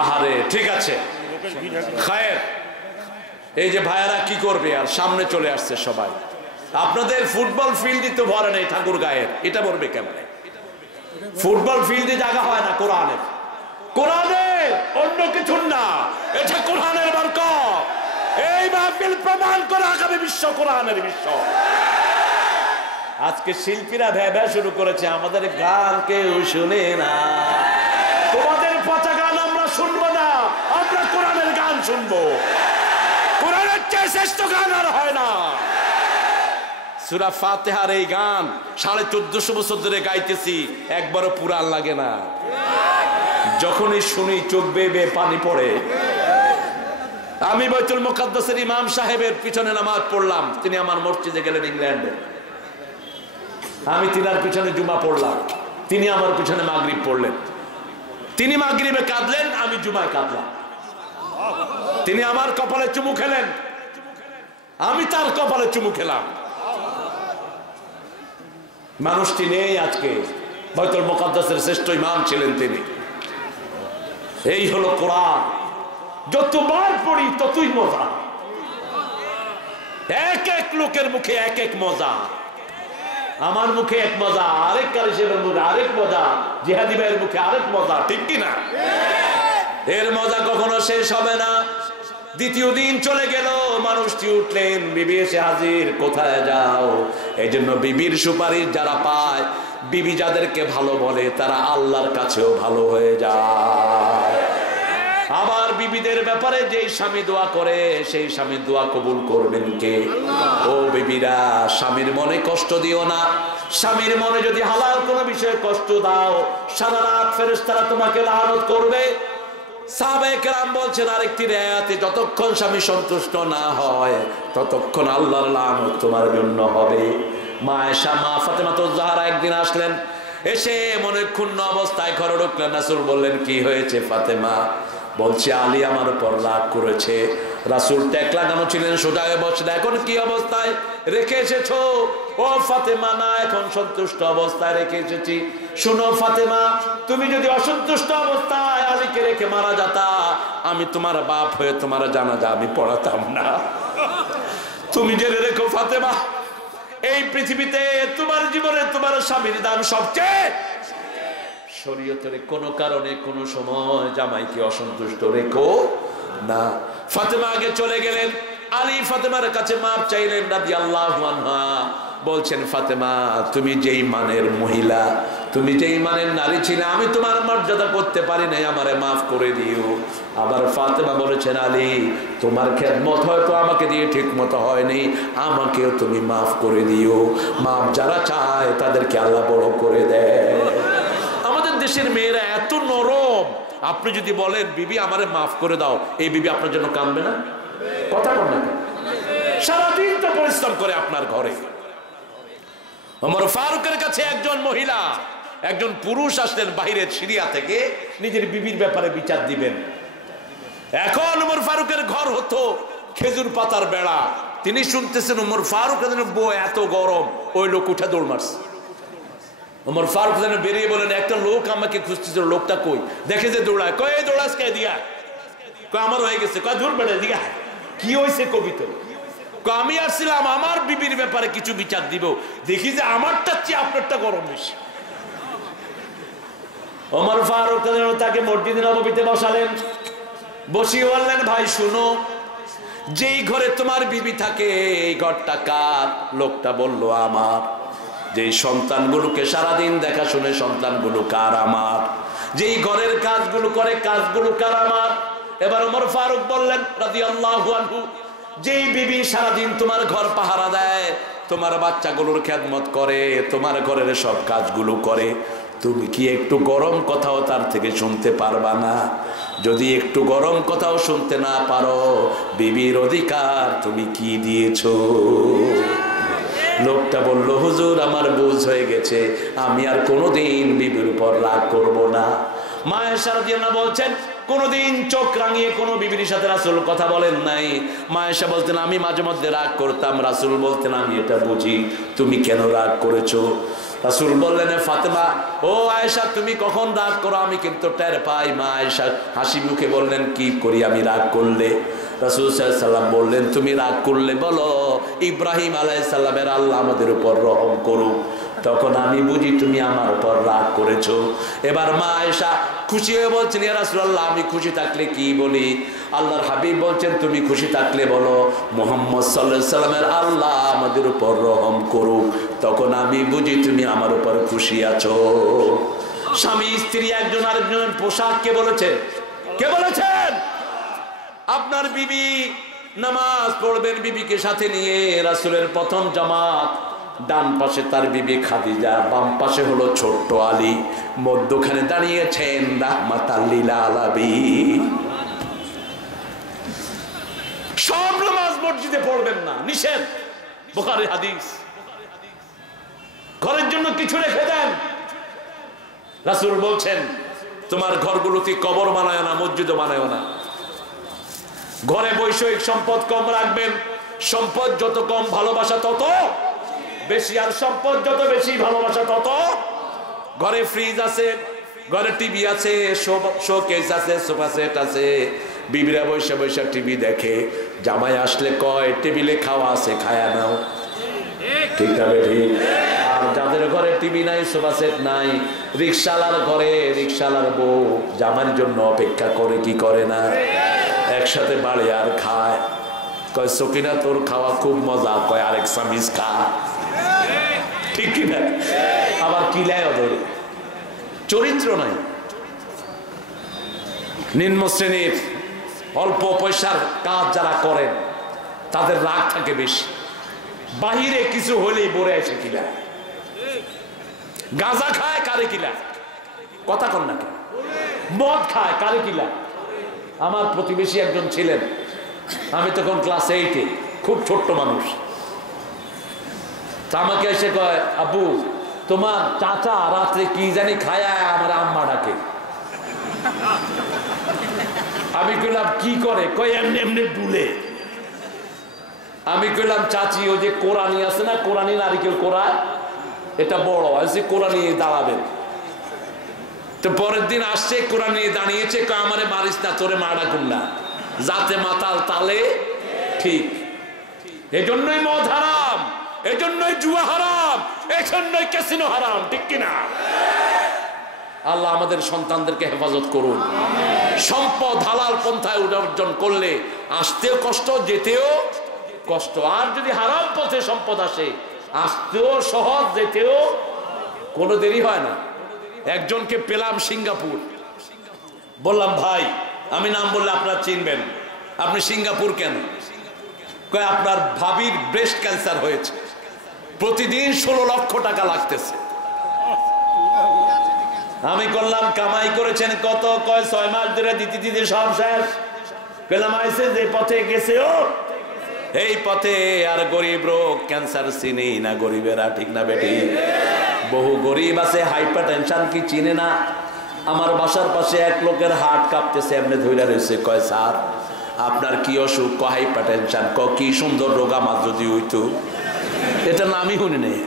আহারে ঠিক আছে খায়ের। এই যে ভাইয়ারা কি করবে, আর সামনে চলে আসছে সবাই। আপনাদের ফুটবল ফিল্ডই তো ভরে নেই ঠাকুর গায়ের, এটা ভরবে কেমনে? ফুটবল ফিল্ডে জায়গা হয় না কোরআনের, অন্য কিছু না, এটা কোরআনের বরকত। এই মাহফিল প্রমাণ করে আগামী বিশ্ব কোরআনের বিশ্ব। আজকে শিল্পীরা ভেবে শুরু করেছে আমাদের গান কেউ শুনে না, তোমাদের পচা গান আমরা শুনবো না, আমরা কোরআনের গান শুনবো। কোরআনের চেয়ে শ্রেষ্ঠ গান আর হয় না। সূরা ফাতিহার এই গান 1450 বছর ধরে গাইতেছি, একবারও পুরান লাগে না। যখনই শুনি চোখ বেয়ে পানি পড়ে। আমি বাইতুল মুকাদ্দাসের ইমাম সাহেবের পিছনে নামাজ পড়লাম, তিনি আমার মসজিদে গেলেন ইংল্যান্ডে। আমি তিনার পিছনে জুমা পড়লাম, তিনি আমার পিছনে মাগরিব পড়লেন। তিনি মাগরিবে কাঁদলেন, আমি জুমায় কাঁদলাম। তিনি আমার কপালে চুমু খেলেন, আমি তার কপালে চুমু খেলাম। মানুষটি নেই আজকে, বাইতুল মুকাদ্দাসের শ্রেষ্ঠ ইমাম ছিলেন তিনি। এই হলো কোরআন, যতবার পড়ি ততই মজা। এক এক লোকের মুখে এক এক মজা। আমার মুখে এক মজা, আরেক কারি সাহেবের মুখে আরেক মজা, জিহাদি ভাইয়ের মুখে আরেক মজা, ঠিক কিনা? এর মজা কখনো শেষ হবে না। দ্বিতীয় দিন চলে গেল, মানুষটি উঠলেন, বিবি এসে হাজির, কোথায় যাও? এই জন্য বিবির সুপারিশ যারা পায়, বিবি যাদেরকে ভালো বলে তারা আল্লাহর কাছেও ভালো হয়ে যায়। আবার বিবিদের ব্যাপারে যেই স্বামী দোয়া করে সেই স্বামীর দোয়া কবুল করবেন কে? ও বিবিরা, স্বামীর মনে কষ্ট দিও না। স্বামীর মনে যদি হালাল কোনো বিষয়ে কষ্ট দাও, সারা রাত ফেরেশতারা তোমাকে লানত করবে। সাহাবায়ে কেরাম বলছেন আরেকটি আয়াতে, যতক্ষণ স্বামী সন্তুষ্ট না হয় ততক্ষণ আল্লাহর লানত তোমার জন্য হবে। মা আয়েশা, মা ফাতেমাতুজ জাহরা একদিন আসলেন, এসে মনে ক্ষুণ্ণ অবস্থায় ঘরে ঢুকলেন। রাসূল বললেন কি হয়েছে ফাতেমা? বলছে আলী আমার উপর রাগ করেছে। রাসূল ট্যাক লাগানো ছিলেন, সোজা হয়ে বসলেন। এখন কি অবস্থায় রেখে এসেছো? ও ফাতেমা, না এখন সন্তুষ্ট অবস্থায় রেখে এসেছি। শুনো ফাতেমা, তুমি যদি অসন্তুষ্ট অবস্থায় আলীকে রেখে মারা যাতা, আমি তোমার বাপ হয়ে তোমার জানাজা আমি পড়াতাম না। তুমি জেনে রেখো ফাতেমা, এই পৃথিবীতে তোমার জীবনে তোমার স্বামীর দাম সবচেয়ে। শরীয়তের কোনো কারণে কোনো সময় জামাইকে অসন্তুষ্ট রেখো না। ফাতেমা আগে চলে গেলেন, আলী ফাতেমার কাছে মাপ চাইলেন রাদিয়াল্লাহু আনহা। বলছেন ফাতেমা তুমি যেই মানের মহিলা, তুমি যেই মানের নারী ছিলে, আমি তোমার মর্যাদা করতে পারি নাই, আমারে মাফ করে দিও। আবার ফাতেমা বলেছেন আলী তোমার খেদমত হয়তো আমাকে দিয়ে ঠিক মতো হয়নি, আমাকেও তুমি মাফ করে দিও। মাফ যারা চায় তাদেরকে আল্লাহ বড় করে দেয়। আমাদের দেশের মেয়েরা এত নরম, আপনি যদি বলেন বিবি আমারে মাফ করে দাও, এই বিবি আপনার জন্য কাঁদবে না? কথা বল না, সারাদিন তো পরিশ্রম করে আপনার ঘরে। ওমর ফারুকের কাছে একজন মহিলা, একজন পুরুষ আসলেন বাইরের সিরিয়া থেকে নিজের বিবির ব্যাপারে বিচার দিবেন। এখন ওমর ফারুকের ঘর হতো খেজুর পাতার বেড়া, তিনি শুনতেছেন ওমর ফারুক বউ এত গরম, ওই লোক উঠে দৌড় মারছে। ওমর ফারুক যেন বেরিয়ে বলেন একটা লোক আমাকে খুঁজতেছিল, লোকটা কই? দেখে যে দৌড়ায়, কয় এই দৌড়াস কে দিয়া? কয় আমার হয়ে গেছে। কয় দূর বেড়ে দিয়া কি হয়েছে কবিতা? আমি আসছিলাম আমার বিবির ব্যাপারে কিছু বিচার দিব, দেখি যে আমারটা চেয়ে আপনারটা গরম বেশি। ওমর ফারুক তাকে মসজিদে নববীতে বসালেন, বসিয়ে বললেন ভাই শুনো, যেই ঘরে তোমার বিবি থাকে এই ঘরটা কার? লোকটা বলল আমার। যেই সন্তানগুলোকে সারাদিন দেখাশুনে সন্তানগুলো কার? আমার। যেই ঘরের কাজগুলো করে কাজগুলো কার? আমার। এবার ওমর ফারুক বললেন রাদিয়াল্লাহু আনহু, যেই বিবি সারাদিন তোমার ঘর পাহারা দেয়, তোমার বাচ্চাগুলোর খেদমত করে, তোমার ঘরের সব কাজগুলো করে, তুমি কি একটু গরম কথাও তার থেকে শুনতে পারবা না? যদি একটু গরম কথাও শুনতে না পারো, বিবির অধিকার তুমি কি দিয়েছো? লোকটা বলল হুজুর আমার বুঝ হয়ে গেছে, আমি আর কোনোদিন বিবির উপর রাগ করব না। মা আয়েশা রাদিয়াল্লাহু বলছেন কোনোদিন চোখ রাঙিয়ে কোনো বিবির সাথে রাসূল কথা বলেন নাই। মা আয়েশা বলতেন আমি মাঝে মধ্যে রাগ করতাম, রাসূল বলতেন আমি এটা বুঝি, তুমি কেন রাগ করেছো? রাসূল বললেন ফাতেমা, ও আয়েশা তুমি কখন রাগ করো আমি কিন্তু টের পাই। মা আয়েশা হাসি মুখে বললেন কি করি আমি রাগ করলে? রাসূল সাল্লাল্লাহু আলাইহি ওয়াসাল্লাম বললেন তুমি রাগ করলে বলো ইব্রাহিম আলাইহিস সালামের আল্লাহ আমাদের উপর রহম করুক, তখন আমি বুঝি তুমি আমার উপর রাগ করেছো। এবার মা আয়েশা খুশি হয়ে বলছেন ইয়া রাসূলুল্লাহ আমি খুশি থাকলে কি বলি? আল্লাহর হাবিব বলছেন তুমি খুশি থাকলে বলো মুহাম্মদ সাল্লাল্লাহু আলাইহি ওয়াসাল্লামের আল্লাহ আমাদের উপর রহম করুক, তখন আমি বুঝি তুমি আমার উপর খুশি আছো। স্বামী স্ত্রী একজন আরেকজনের পোশাক কে বলেছেন? কে বলেছেন? আপনার বিবি নামাজ পড়বেন বিবিকে সাথে নিয়ে, রাসূলের প্রথম জামাত, ডান পাশে তার বিবি খাদিজা, বাম পাশে হলো ছোট্ট আলী, মধ্যখানে দাঁড়িয়েছেন রাহমাতাল লিল আলামিন। সব নামাজ মসজিদে পড়বেন না, নিষেধ, বুখারী হাদিস। ঘরের জন্য কিছু রেখে দেন। রাসূল বলছেন তোমার ঘরগুলোতে কবর বানায় না, মসজিদও বানায় না। ঘরে বৈষয়িক সম্পদ কম রাখবেন, সম্পদ যত কম ভালোবাসা তত বেশি, আর সম্পদ যত বেশি ভালোবাসা তত। ঘরে ফ্রিজ আছে, ঘরে টিভি আছে, শোকেস আছে, সোফা সেট আছে, বিবিরা বৈশা বৈশা টিভি দেখে, জামাই আসলে কয় টেবিলে খাওয়া আছে খায়া নাও, ঠিক আছে ঠিক। আর যাদের ঘরে টিভি নাই সোফা সেট নাই, রিকশালার ঘরে রিকশালার বউ জামাইয়ের জন্য অপেক্ষা করে কি করে না? একসাথে বাড়ি আর খায়, কয় সকিনা তোর খাওয়া খুব মজা, কয় আরেক সামিজ খা, ঠিক কিনা? আবার কিলায় ওদের চরিত্র নাই। নিম্ন শ্রেণীর অল্প পয়সার কাজ যারা করেন তাদের রাগ থাকে বেশি, বাহিরে কিছু হলেই বলে এসে কিলা। গাঁজা খায় কারে কিলা, কথা কন না, মদ খায় কারে কিলা। আমার প্রতিবেশী একজন ছিলেন, আমি তখন ক্লাস 8-এ, খুব ছোট্ট মানুষ। তা আমাকে এসে কয় আব্বু তোমার চাচা রাত্রে কি জানি খায় আমার আম্মা ডাকে। আমি কইলাম কি করে? কয় এমনি এমনি ডুলে। আমি কইলাম চাচি ওই যে কোরআনি আছে না, কোরআনি নারিকেল কোরআ, এটা বড় আছে, কোরআনি দাঁড়াবেন। তো পরের দিন আসছে কোরআন নিয়ে দাঁড়িয়েছে, আমারে মারিস না, তোরে মারা কুম না, যাতে মাতাল তালে ঠিক। এজন্যই মদ হারাম, এজন্যই জুয়া হারাম, এজন্যই ক্যাসিনো হারাম, ঠিক কিনা? আল্লাহ আমাদের সন্তানদেরকে হেফাজত করুন। সম্পদ হালাল পন্থায় উপার্জন করলে আসতেও কষ্ট, যেতেও কষ্ট। আর যদি হারাম পথে সম্পদ আসে আসতেও সহজ, যেতেও কোনো দেরি হয় না। একজনকে পেলাম সিঙ্গাপুর, বললাম ভাই আমি নাম বললে আপনারা চিনবেন, আপনি সিঙ্গাপুর কেন? কয় আপনার ভাবির ব্রেস্ট ক্যান্সার হয়েছে, প্রতিদিন 16 লক্ষ টাকা লাগতেছে। আমি করলাম কামাই করেছেন কত? কয় 6 মাস ধরে দিতে দিতে সব শেষ। পেলাম আইসে যে পথে গেছে ও এই পথে আর গরিব রোগ ক্যান্সার চিনি না গরিবেরা, ঠিক না বেটি? বহু গরিব আছে হাইপার টেনশন কি চিনে না। আমার বাসার পাশে এক লোকের হার্ট কাঁপতেছে, এমনি ধইরা রয়েছে। কয় স্যার আপনার কি অসুখ? ক হাইপার টেনশন। ক কি সুন্দর রোগ আমার যদি হইতো। এটা নামই শুনি নেই।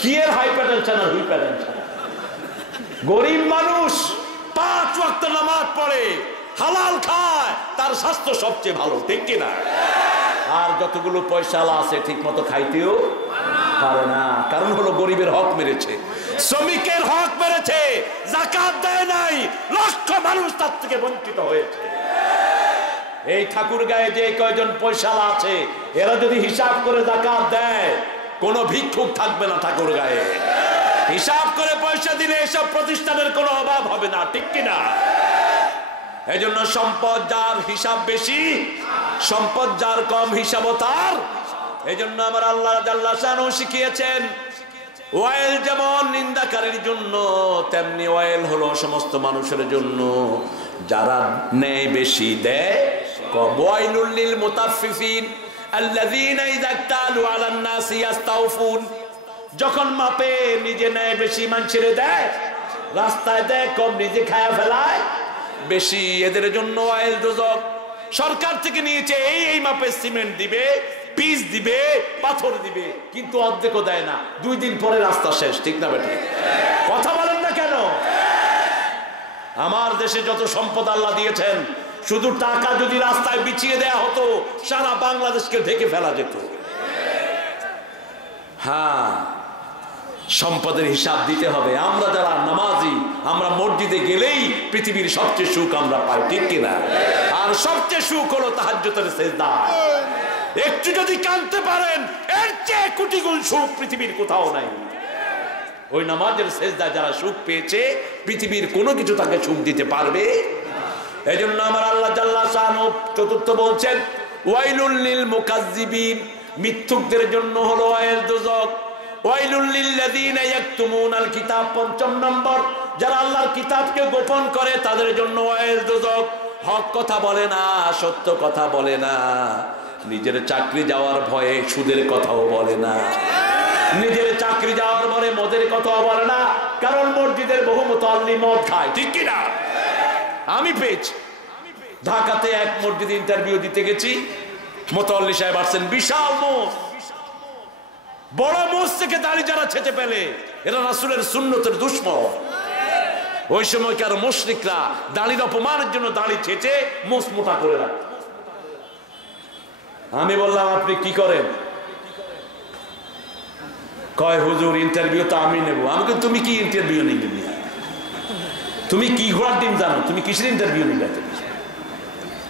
কি এর হাইপার টেনশন আর হুইপার টেনশন? গরিব মানুষ 5 ওয়াক্ত নামাজ পড়ে, হালাল খায়, তার স্বাস্থ্য সবচেয়ে ভালো, ঠিক কিনা? আর যতগুলো পয়সাওয়ালা আছে ঠিক মতো খাইতেও পারে না। কারণ হলো গরিবের হক মেরেছে, শ্রমিকের হক মেরেছে, যাকাত দেয় নাই, লক্ষ মানুষ তার থেকে বঞ্চিত হয়েছে। এই ঠাকুর গায়ে যে কয়জন পয়সাওয়ালা আছে এরা যদি হিসাব করে যাকাত দেয়, কোনো ভিক্ষুক থাকবে না ঠাকুর গায়ে। হিসাব করে পয়সা দিলে এসব প্রতিষ্ঠানের কোনো অভাব হবে না, ঠিক কিনা? এই জন্য সম্পদ যার হিসাব বেশি, সম্পদ যার কম হিসাবও তার। এই জন্য আমার আল্লাহ জাল্লা শানহু শিখিয়েছেন ওয়াইল যেমন নিন্দাকারীর জন্য, তেমনি ওয়াইল হলো সমস্ত মানুষের জন্য যারা নেয় বেশি দেয় কম। ওয়াইলুল লিল মুতাফফিফিন আল্লাযীনা ইযা ইক্তালু আলান নাসি ইস্তাওফুন। যখন মাপে নিজে নেয় বেশি, মানুষের দেয়, রাস্তায় দেয় কম, নিজে খায়া ফেলায় বেশি, এদের জন্য ওয়াইল দোজখ। সরকার থেকে নিয়েছে এই মাপে সিমেন্ট দিবে, পিচ দিবে, পাথর দিবে, কিন্তু অর্ধেকও দেয় না। 2 দিন পরে রাস্তা শেষ, ঠিক না বেটি? কথা বলেন না কেন? আমার দেশে যত সম্পদ আল্লাহ দিয়েছেন, শুধু টাকা যদি রাস্তায় বিছিয়ে দেয়া হতো সারা বাংলাদেশকে ঢেকে ফেলা যেত। হ্যাঁ, সম্পদের হিসাব দিতে হবে। আমরা যারা নামাজি, আমরা মসজিদে গেলেই পৃথিবীর সবচেয়ে সুখ আমরা পাই, ঠিক কিনা? আর সবচেয়ে সুখ হলো তাহাজ্জুদের সিজদা। একটু যদি কাঁদতে পারেন, এর চেয়ে কোটি গুণ সুখ পৃথিবীর কোথাও নাই। ওই নামাজের সিজদায় যারা সুখ পেয়েছে, পৃথিবীর কোনো কিছু তাকে সুখ দিতে পারবে। এই জন্য আমার আল্লাহ জাল্লা শানহু চতুর্থ বলছেন ওয়াইলুল লিল মুকাজ্জিবিন, মিথ্যুকদের জন্য হলো ওয়াইল দোজখ। ওয়াইলুল লিল্লাযীনা ইয়াকতুমুনাল কিতাব, 5 নম্বর, যারা আল্লাহর কিতাবকে গোপন করে তাদের জন্য ওয়াইল দোজখ। হক কথা বলে না, সত্য কথা বলে না, নিজের চাকরি যাওয়ার ভয়ে সুদের কথাও বলে না, নিজের চাকরি যাওয়ার পরে মদের কথাও বলে না, কারণ মসজিদের বহু মুতাল্লি মদ খায়, ঠিক কিনা? আমি পেয়েছি ঢাকাতে এক মসজিদে ইন্টারভিউ দিতে গেছি, মুতাল্লি সাহেব আসছেন, বিশাল মোষ, বড় মোষ থেকে দাড়ি যারা ছেঁচে ফেলে এরা রাসূলের সুন্নতের দুশমন। ওই সময়কার মুশরিকরা দাড়ির অপমানের জন্য দাড়ি ছেঁচে মোষ মোটা করে রাখে। আমি বললাম আপনি কি করেন? কয় হুজুর ইন্টারভিউ তো আমি নেব। আমাকে তুমি কি ইন্টারভিউ নিবি? তুমি কি ঘোড়ার ডিম জানো? তুমি কিসের ইন্টারভিউ নিবে?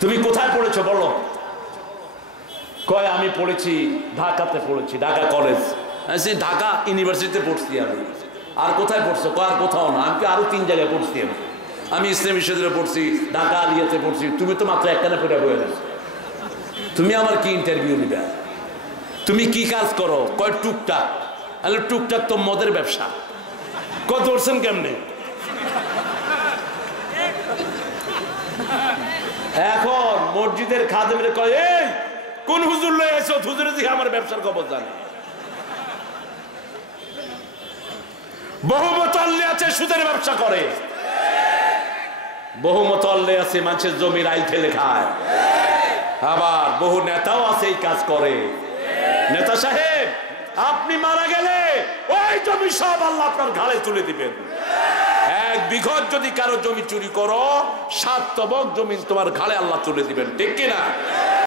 তুমি কোথায় পড়েছো বলো? কয় আমি পড়েছি ঢাকাতে, পড়েছি ঢাকা কলেজ, ঢাকা ইউনিভার্সিটিতে পড়ছি। আমি আর কোথায় পড়ছো? কয় আর কোথাও না। আমি আরো 3 জায়গায় পড়ছি। আমি ইসলামী বিশ্ববিদ্যালয়ে পড়ছি, ঢাকা আলিয়াতে পড়ছি, তুমি তো মাত্র একখানে পড়ে বয়ে গেছো। তুমি আমার কি ইন্টারভিউ নিবে? তুমি কি কাজ করো? কয় টুকটাক। আরে টুকটাক তো মদের ব্যবসা। কয় ধরছেন কেমনে? এখন মসজিদের খাদেমের কয় এই কোন হুজুর লয়ে এসো, হুজুরে দিকে আমার ব্যবসার খবর জানে। বহু মুতাল্লি আছে সুদের ব্যবসা করে, বহু মুতাল্লি আছে মানুষের জমির আইল ঠেলে খায়, আবার বহু নেতাও আছে এই কাজ করে। নেতা সাহেব আপনি মারা গেলে ওই জমি সব আল্লাহ আপনার ঘাড়ে তুলে দিবেন। 1 বিঘত যদি কারো জমি চুরি করো, 7 তবক জমি তোমার ঘাড়ে আল্লাহ তুলে দিবেন, ঠিক কিনা?